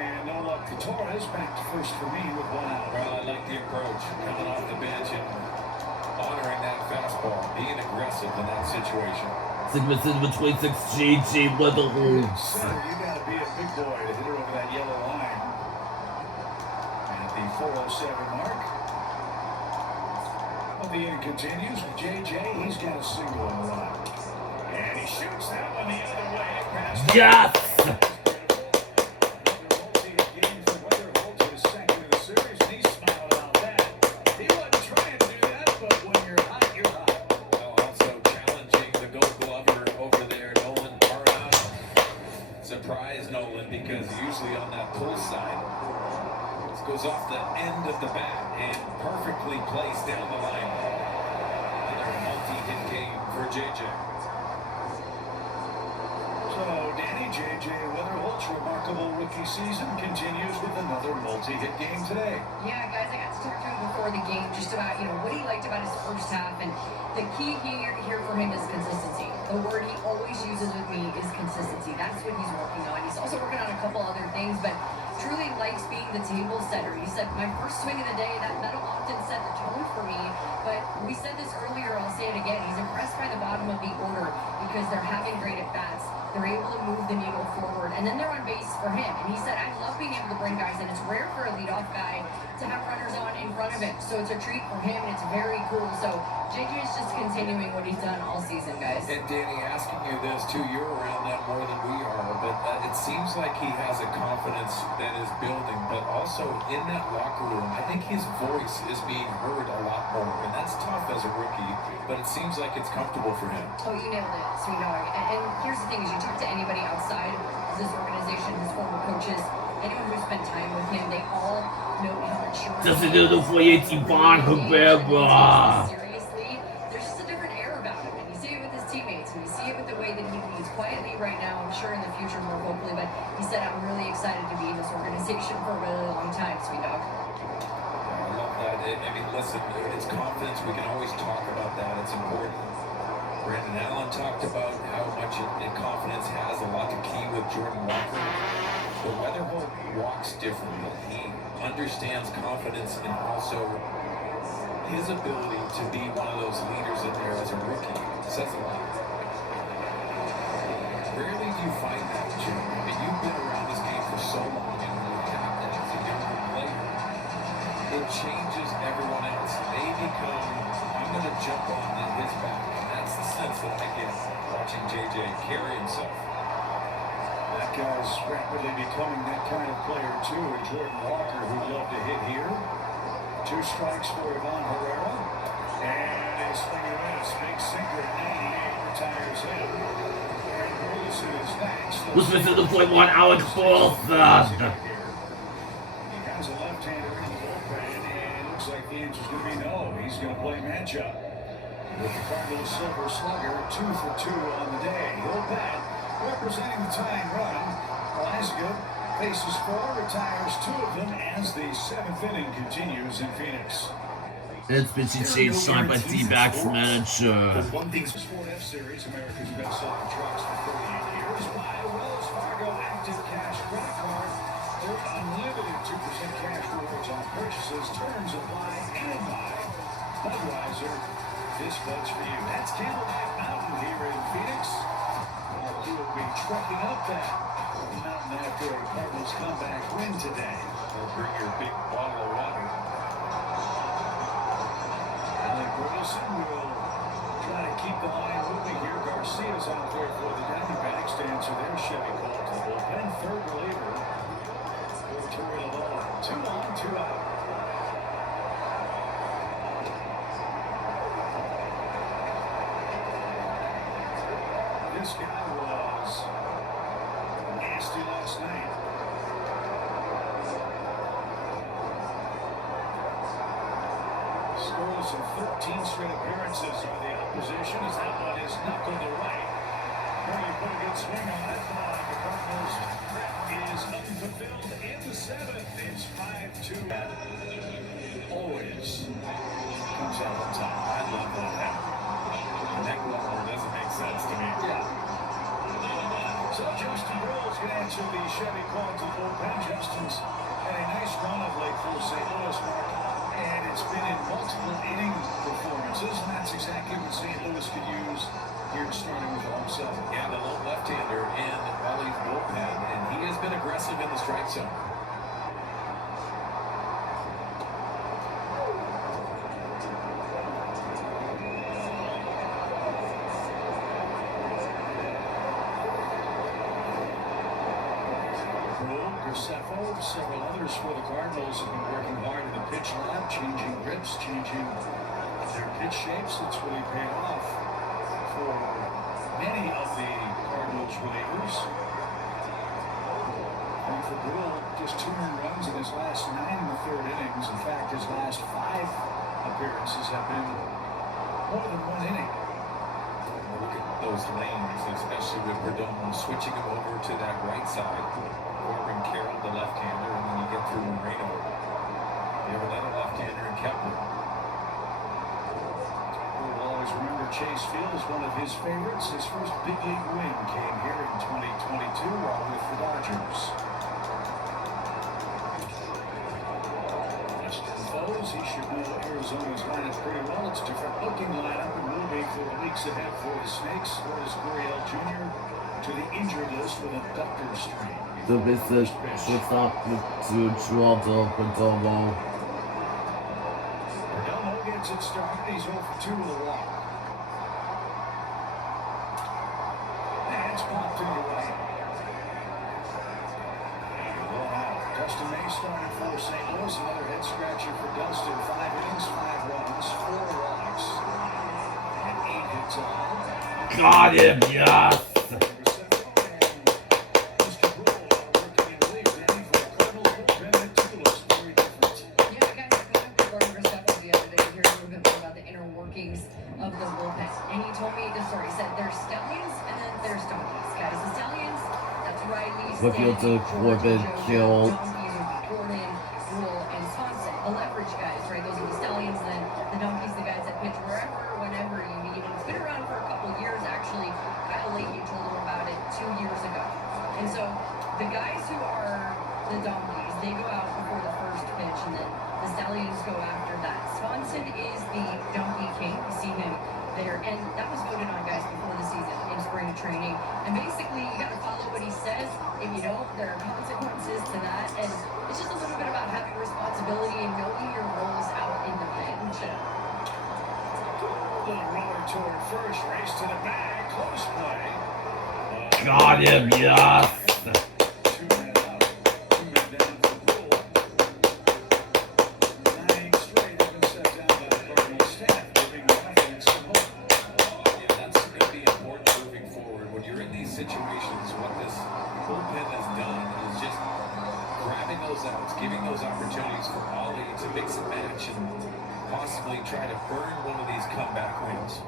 And no luck for Torres. Back to first for me with one out. Well, I like the approach. Coming off the bench and honoring that fastball. Being aggressive in that situation. Segment in between 6 JJ Weatherholtz. Center, you got to be a big boy to hit her over that yellow line. At the 407 mark. The inning continues with JJ. He's got a single on the line. And he shoots that one the other way. Past Yes! Another multi-hit game for Weatherholt, his second of the series, and he smiled about that. He wasn't trying to do that, but when you're hot, you're hot. Well, also challenging the Gold Glover over there, Nolan Arenado. Surprise Nolan, because usually on that pull side, this goes off the end of the bat and perfectly placed down the line. Another multi-hit game for JJ. So, Danny, JJ Weatherholt's remarkable rookie season continues with another multi-hit game today. Yeah, guys, I got to talk to him before the game just about, what he liked about his first half. And the key here for him is consistency. The word he always uses with me is consistency. That's what he's working on. He's also working on a couple other things, but truly likes being the table setter. He said, my first swing of the day, that'll often set the tone for me. But we said this earlier, I'll say it again. He's impressed by the bottom of the order because they're having great at-bats. They're able to move the needle forward, and then they're on base for him. And he said, I love being able to bring guys in. It's rare for a leadoff guy to have runners on in front of him. So it's a treat for him, and it's very cool. So JJ is just continuing what he's done all season, guys. And Danny, asking you this too, you're around that more than we are, but it seems like he has a confidence that is building, but also in that locker room, I think his voice is being heard a lot more, and that's tough as a rookie, but it seems like it's comfortable for him. Oh, you nailed it, sweet dog. And here's the thing, is you talk to anybody outside of this organization, his former coaches, anyone who spent time with him, they all know how mature Das ist der Feuerwehr Herrera. Seriously, there's just a different air about him, and you see it with his teammates, and you see it with the way that he leads quietly right now. I'm sure in the future more vocally, but he said, I'm really excited to be in this organization for a really long time, sweet dog. I love that. I mean, listen, it's confidence. We can always talk about that. It's important. Brandon Allen talked about how much confidence has a lot to key with Jordan Walker. But Weatherholt walks differently. He understands confidence and also his ability to be one of those leaders in there as a rookie. Says a lot. Rarely do you find that, Jim. I mean, you've been around this game for so long, and when you're captain as a younger player, it changes everyone else. They become, I'm going to jump on his back. And that's the sense that I get watching JJ carry himself. That guy's rapidly becoming that kind of player too. Jordan Walker, who'd love to hit here. 2 strikes for Ivan Herrera. And a swing and a miss. Big sinker at 98 retires him. And Bruce is next. Was with the point one Alex Bolton. He has a left-hander in the bullpen, and it looks like the answer's going to be no. He's going to play matchup with the Cardinals Silver Slugger, 2 for 2 on the day. He'll bat, representing the tying run. Elizaga faces 4, retires 2 of them as the 7th inning continues in Phoenix. It's been changed signed by D-backs manager. One thing's Ford F-Series, America's best-selling trucks for 38 years. Buy a Wells Fargo Active Cash credit card. Their unlimited 2% cash rewards on purchases. Terms apply and buy. Budweiser, this bud's for you. That's Camelback Mountain here in Phoenix. We will be trekking up that mountain after a Cardinals comeback win today. Or bring your big bottle of water. Alec Burleson will try to keep the line moving here. Garcia's out there for the Diamondbacks to answer their Chevy call to the bullpen. Third reliever for Torrey Lola. 2 on, 2 out. This guy was nasty last night. Scoreless in 13 straight appearances by the opposition as that one is knuckled to right. Well, you put a good swing on it. The Cardinals, that is unfulfilled in the 7th. It's 5-2. Always comes out on top. I love that. neck wobble doesn't make sense to me. Yeah. So Justin Burrow's going to answer the Chevy call to the bullpen. Justin's had a nice run of late for St. Louis, Mark, and it's been in multiple inning performances, and that's exactly what St. Louis could use here starting with the home seven. Yeah, the lone left-hander in Wally's bullpen, and he has been aggressive in the strike zone. Several others for the Cardinals have been working hard in the pitch lab, changing grips, changing their pitch shapes. It's really paid off for many of the Cardinals relievers. And for Brule, just 2 earned runs in his last 9 in the third innings. In fact, his last 5 appearances have been more than 1 inning. Look at those lanes, especially with Perdomo switching him over to that right side. Corbin Carroll, the left-hander, and then you get through Moreno. You have another left-hander in Kepler. We'll always remember Chase Field as one of his favorites. His first big league win came here in 2022 while with the Dodgers. Western foes, he should know Arizona's lineup pretty well. It's a different looking lineup and will be for the weeks ahead for the Snakes. What is Gurriel Jr. to the injured list with a Dr. strain? Du bist es gestaffelt zu Toronto, Perdomo. Perdomo gets it started. He's 0 for 2 with a walk. And it's popped to the right. Well, now, Dustin May started for St. Louis. Another head scratcher for Dustin. 5 innings, 5 runs, 4 walks, and 8 hits all. Got him, yes! Whitfield, Corbin, Kill. Gordon, Rule, and Swanson. The leverage guys, right? Those are the Stallions, and then the Donkeys, the guys that pitch wherever, whenever you need. And it's been around for a couple of years, actually. Kyle Leahy told them about it 2 years ago. And so the guys who are the Donkeys, they go out before the first pitch, and then the Stallions go after that. Swanson is the Donkey King. You see him there, and that was voted on, guys, before the season in spring training. And basically, you got to follow what he says. If you don't, there are consequences to that. And it's just a little bit about having responsibility and knowing your roles out in the bench. Little roller toward first, race to the bag, close play. Got him, yes! 2 men out, 2 men down for Brule. 9 innings straight have been set down by the Cardinals staff, giving the offense some hope. Yeah, that's going to be important moving forward. When you're in these situations, what this bullpen has done is just grabbing those outs, giving those opportunities for Ollie to mix and match and possibly try to burn one of these comeback wins.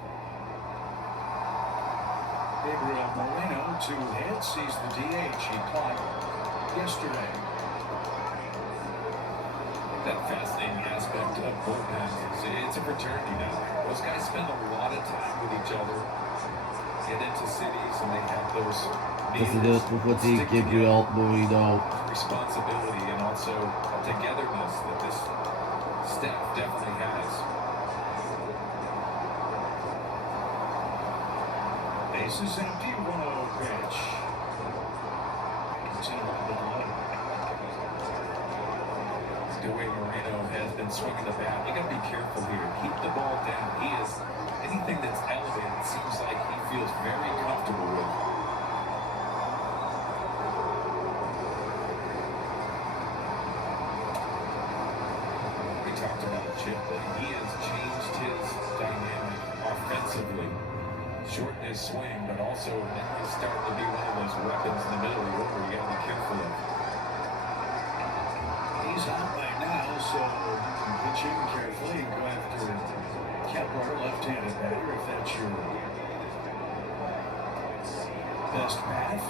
Gabriel Moreno, 2 hits. He's the DH he caught yesterday. That fascinating aspect of bullpen is it's a fraternity now. Those guys spend a lot of time with each other, get into cities, and they have those Das ist das, wovon sie Gabriel Moreno. responsibility and also togetherness that this staff definitely has. Bases empty, 1-0 pitch. It's in a little bit low. The way Moreno has been swinging the bat, you got to be careful here. Keep the ball down. He is anything that's elevated seems like he feels very comfortable with. We talked about Chip, but he has changed his dynamic offensively. Shorten his swing, but also now he's starting to be one of those weapons in the middle of the order you got to be careful of. He's out right now, so you can pitch in carefully and go after Kepler, left-handed batter, if that's your best path.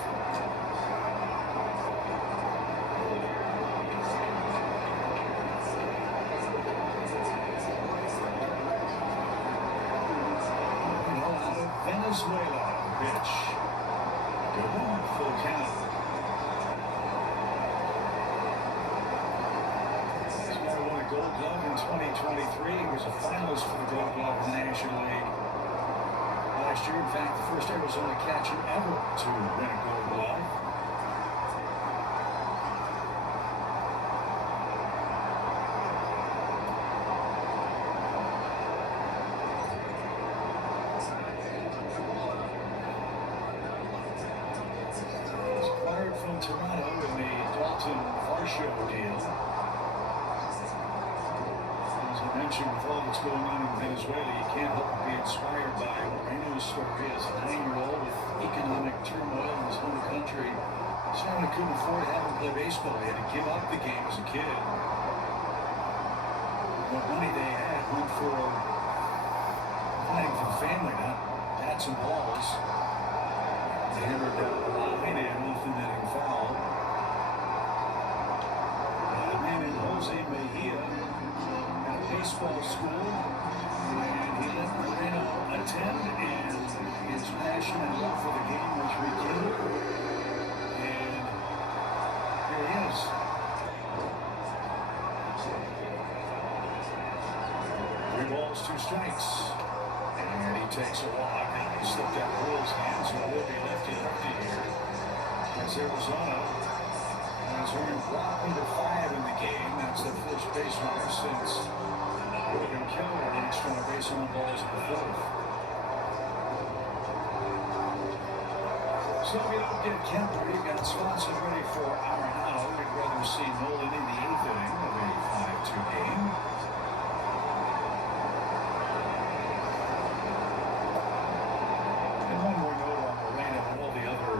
Glove in 2023. He was a finalist for the Gold Glove in the National League last year. In fact, the first Arizona catcher ever to win a Gold Glove. He's acquired from Toronto in the Dalton Varsho deal. As I mentioned, with all that's going on in Venezuela, you can't help but be inspired by Moreno's story as a 9-year-old with economic turmoil in his home country. His family couldn't afford to have him play baseball. He had to give up the game as a kid. What money they had went for playing for the family, not bats and balls. They hammered down the line and off the netting foul. The man in Jose Mejia at baseball school, and he let Moreno attend, and his passion and love for the game was rekindled. And here he is. 3 balls, 2 strikes. And he takes a walk, and he slipped out of Will's hands, so it will be lefty-lefty here. As Arizona has earned block number 5 in the game. That's the first base runner since Logan Keller reached on a base on balls in the 4th. So we don't get Kemper. He got Swanson ready for Arenado. We'd rather see Nolan in the 8th inning of a 5-2 game. And one more note on Moreno and all the other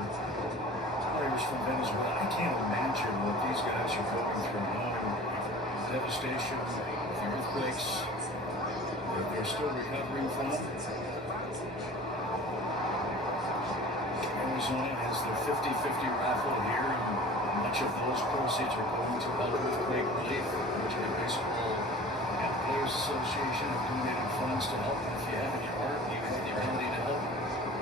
players from Venezuela. I can't imagine what these guys are going through, knowing the devastation, the earthquakes that they're still recovering from. Arizona has their 50-50 raffle here, and much of those proceeds are going to help earthquake relief. Major League Baseball and the Players Association have donated funds to help. If you have in your heart, you have the ability to help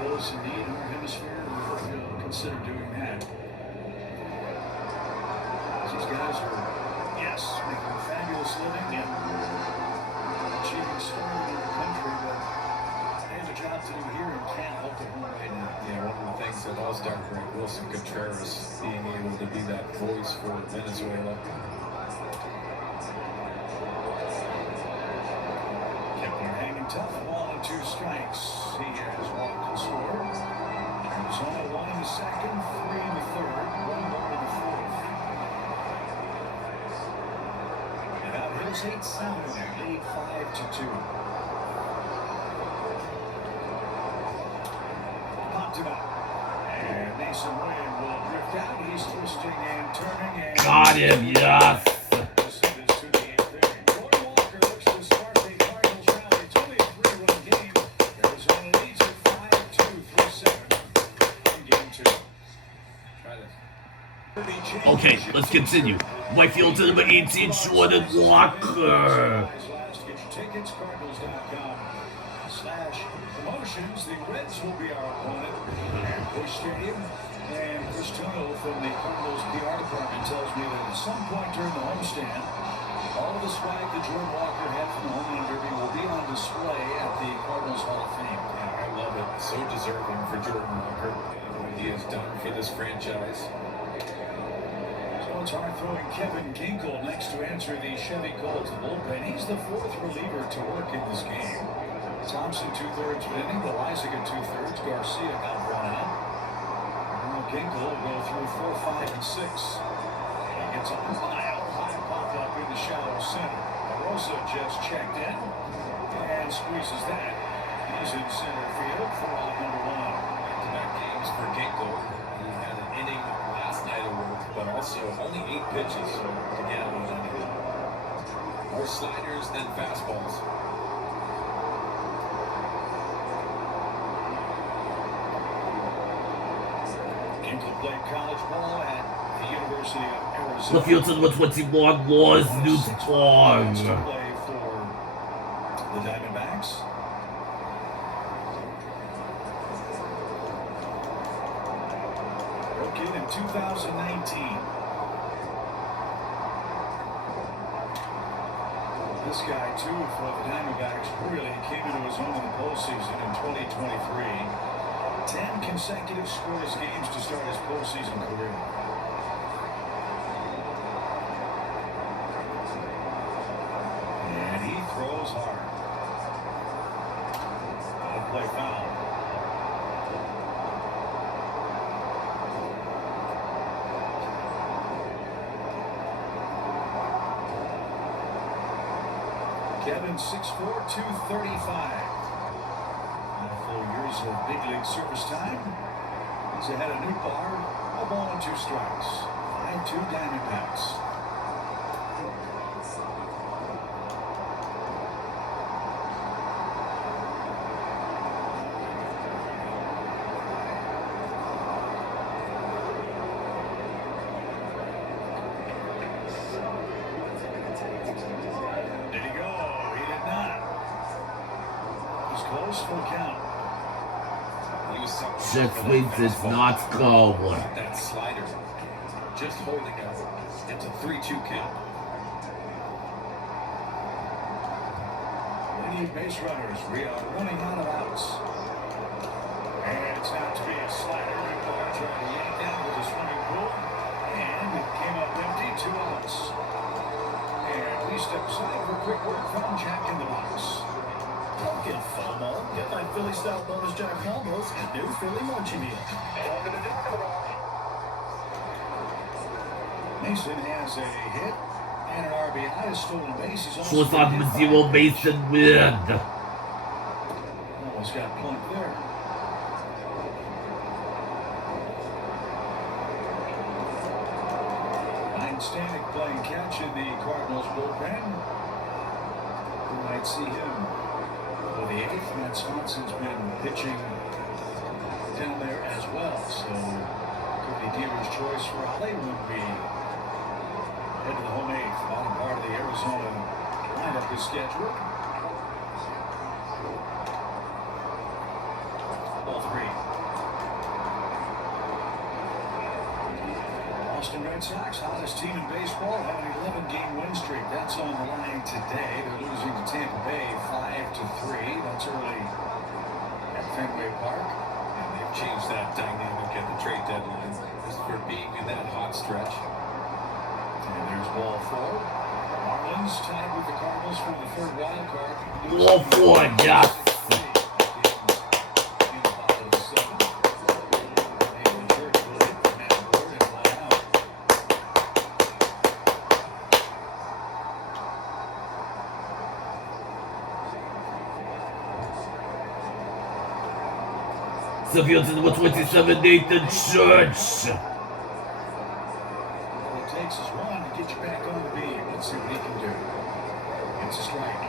those in need in our hemisphere, we hope you'll consider doing that. These guys are, yes, making a fabulous living and achieving stardom in the country, but they have a job to do here and can't help it home right now. Yeah, one of the things that All-Star great Wilson Contreras being able to be that voice for Venezuela. Kepler hanging tough, 1 and 2 strikes. He has walked and scored. Arizona 1 in the 2nd, 3 in the 3rd, 1 more in the 4th. And out Hills 8-7, lead 5-2. Popped him up. And Mason Wynn will drift out. He's twisting and turning and Got him, yes. this is to the 8th inning. Jordan Walker looks to start the Cardinals rally. It's only a 3-run game. Arizona leads at 5-2 through 7 in game 2. Try this. Okay, let's continue. Right field to number 18, Jordan Walker. Last, get your tickets, Cardinals.com/promotions. The Reds will be our opponent at Busch Stadium. And Chris Tuno from the Cardinals PR department tells me that at some point during the homestand, all of the swag that Jordan Walker had from the home run derby will be on display at the Cardinals Hall of Fame. Yeah, I love it. So deserving for Jordan Walker. What he has done for this franchise. So it's hard throwing Kevin Ginkel next to answer the Chevy Colts bullpen. He's the 4th reliever to work in this game. Thompson 2/3 of an inning, Loaisiga 2/3, Garcia got 1 out. Ginkel will go through 4, 5, and 6. He gets a mile-high pop-up in the shallow center. Rosa just checked in and squeezes that. He's in center field for out number 1. Back-to-back games for Ginkel, who had an inning last night of work, but also only 8 pitches to get out of an inning. More sliders than fastballs. Ginkel played college ball at the University of Arizona. Left field to number 21, Lois Newton. To play for the Diamondbacks. Broke in 2019. This guy, too, for the Diamondbacks, really came into his own in the postseason in 2023. 10 consecutive scoreless games to start his postseason career. And he throws hard. Play foul. Kevin, 6'4", 235. 4 years of big league service time. He's ahead of Newbar. A ball and 2 strikes. 5-2 Diamondbacks. Full count. Which means it's not covered. That slider just holding up. It's a 3-2 count. We need base runners. We are running out of outs. And it's out to be a slider. Newbar trying to yank down with a swimming pool. And it came up empty. 2 outs. And we step aside for quick work from Jack in the box. Don't get FOMO. Get my Philly-style bonus Jack combos and new Philly Munchie Meal. Mason has a hit and an RBI, a stolen base. He's So it's on the zero Mason win. Almost got plunked there. Ryan Stanek playing catch in the Cardinals bullpen. We might see him. For the 8th, Matt Swanson's been pitching down there as well, so could be dealer's choice for Ollie when we head to the home 8th. Bottom part of the Arizona lineup is scheduled. Ball 3. Boston Red Sox, hottest team in baseball, have an 11-game win streak. That's on the line today. They're losing to Tampa Bay 5-3. That's early at Fenway Park. And they've changed that dynamic at the trade deadline just for being in that hot stretch. And there's ball 4. Marlins tied with the Cardinals for the 3rd wild card. Ball 4, yes. Завьется number 27, Nathan Church. All it takes is one to get you back on the beam. Let's see what he can do. It's a strike.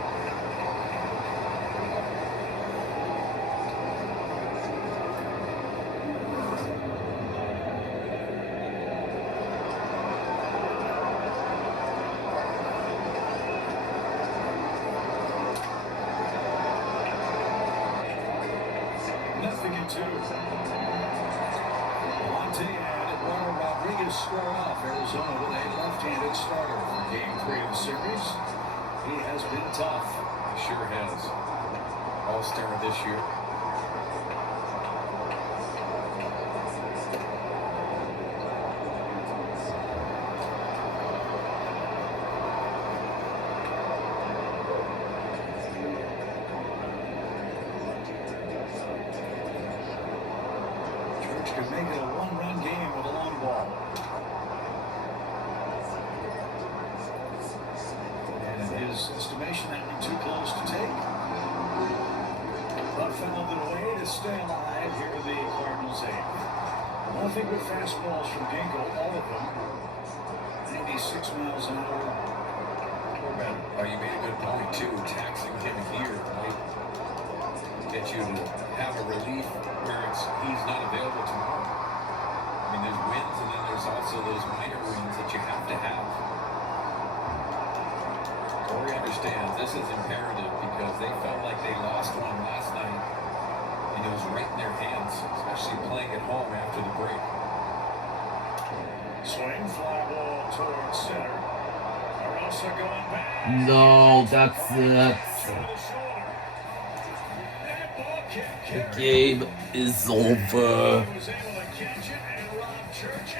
Square off. Arizona with a left-handed starter for Game 3 of the series. He has been tough. He sure has. All-star this year. Church could make it a one-run game with a long ball. His estimation, that one too close to take. But fouled it away to stay alive here in the Cardinals 8th. Nothing but fastballs from Ginkel, all of them 96 miles an hour or better. Oh, you made a good point too. Taxing him here might get you to have a relief where he's not available tomorrow. I mean, there's wins and then there's also those minor wins that you have to have. Corey understands this is imperative because they felt like they lost one last night and it was right in their hands, especially playing at home after the break. Swing, fly ball towards center. Rosa going back. No, that's it. Over the shoulder. That ball kick The carried. game is over. He was able to catch it and rob Church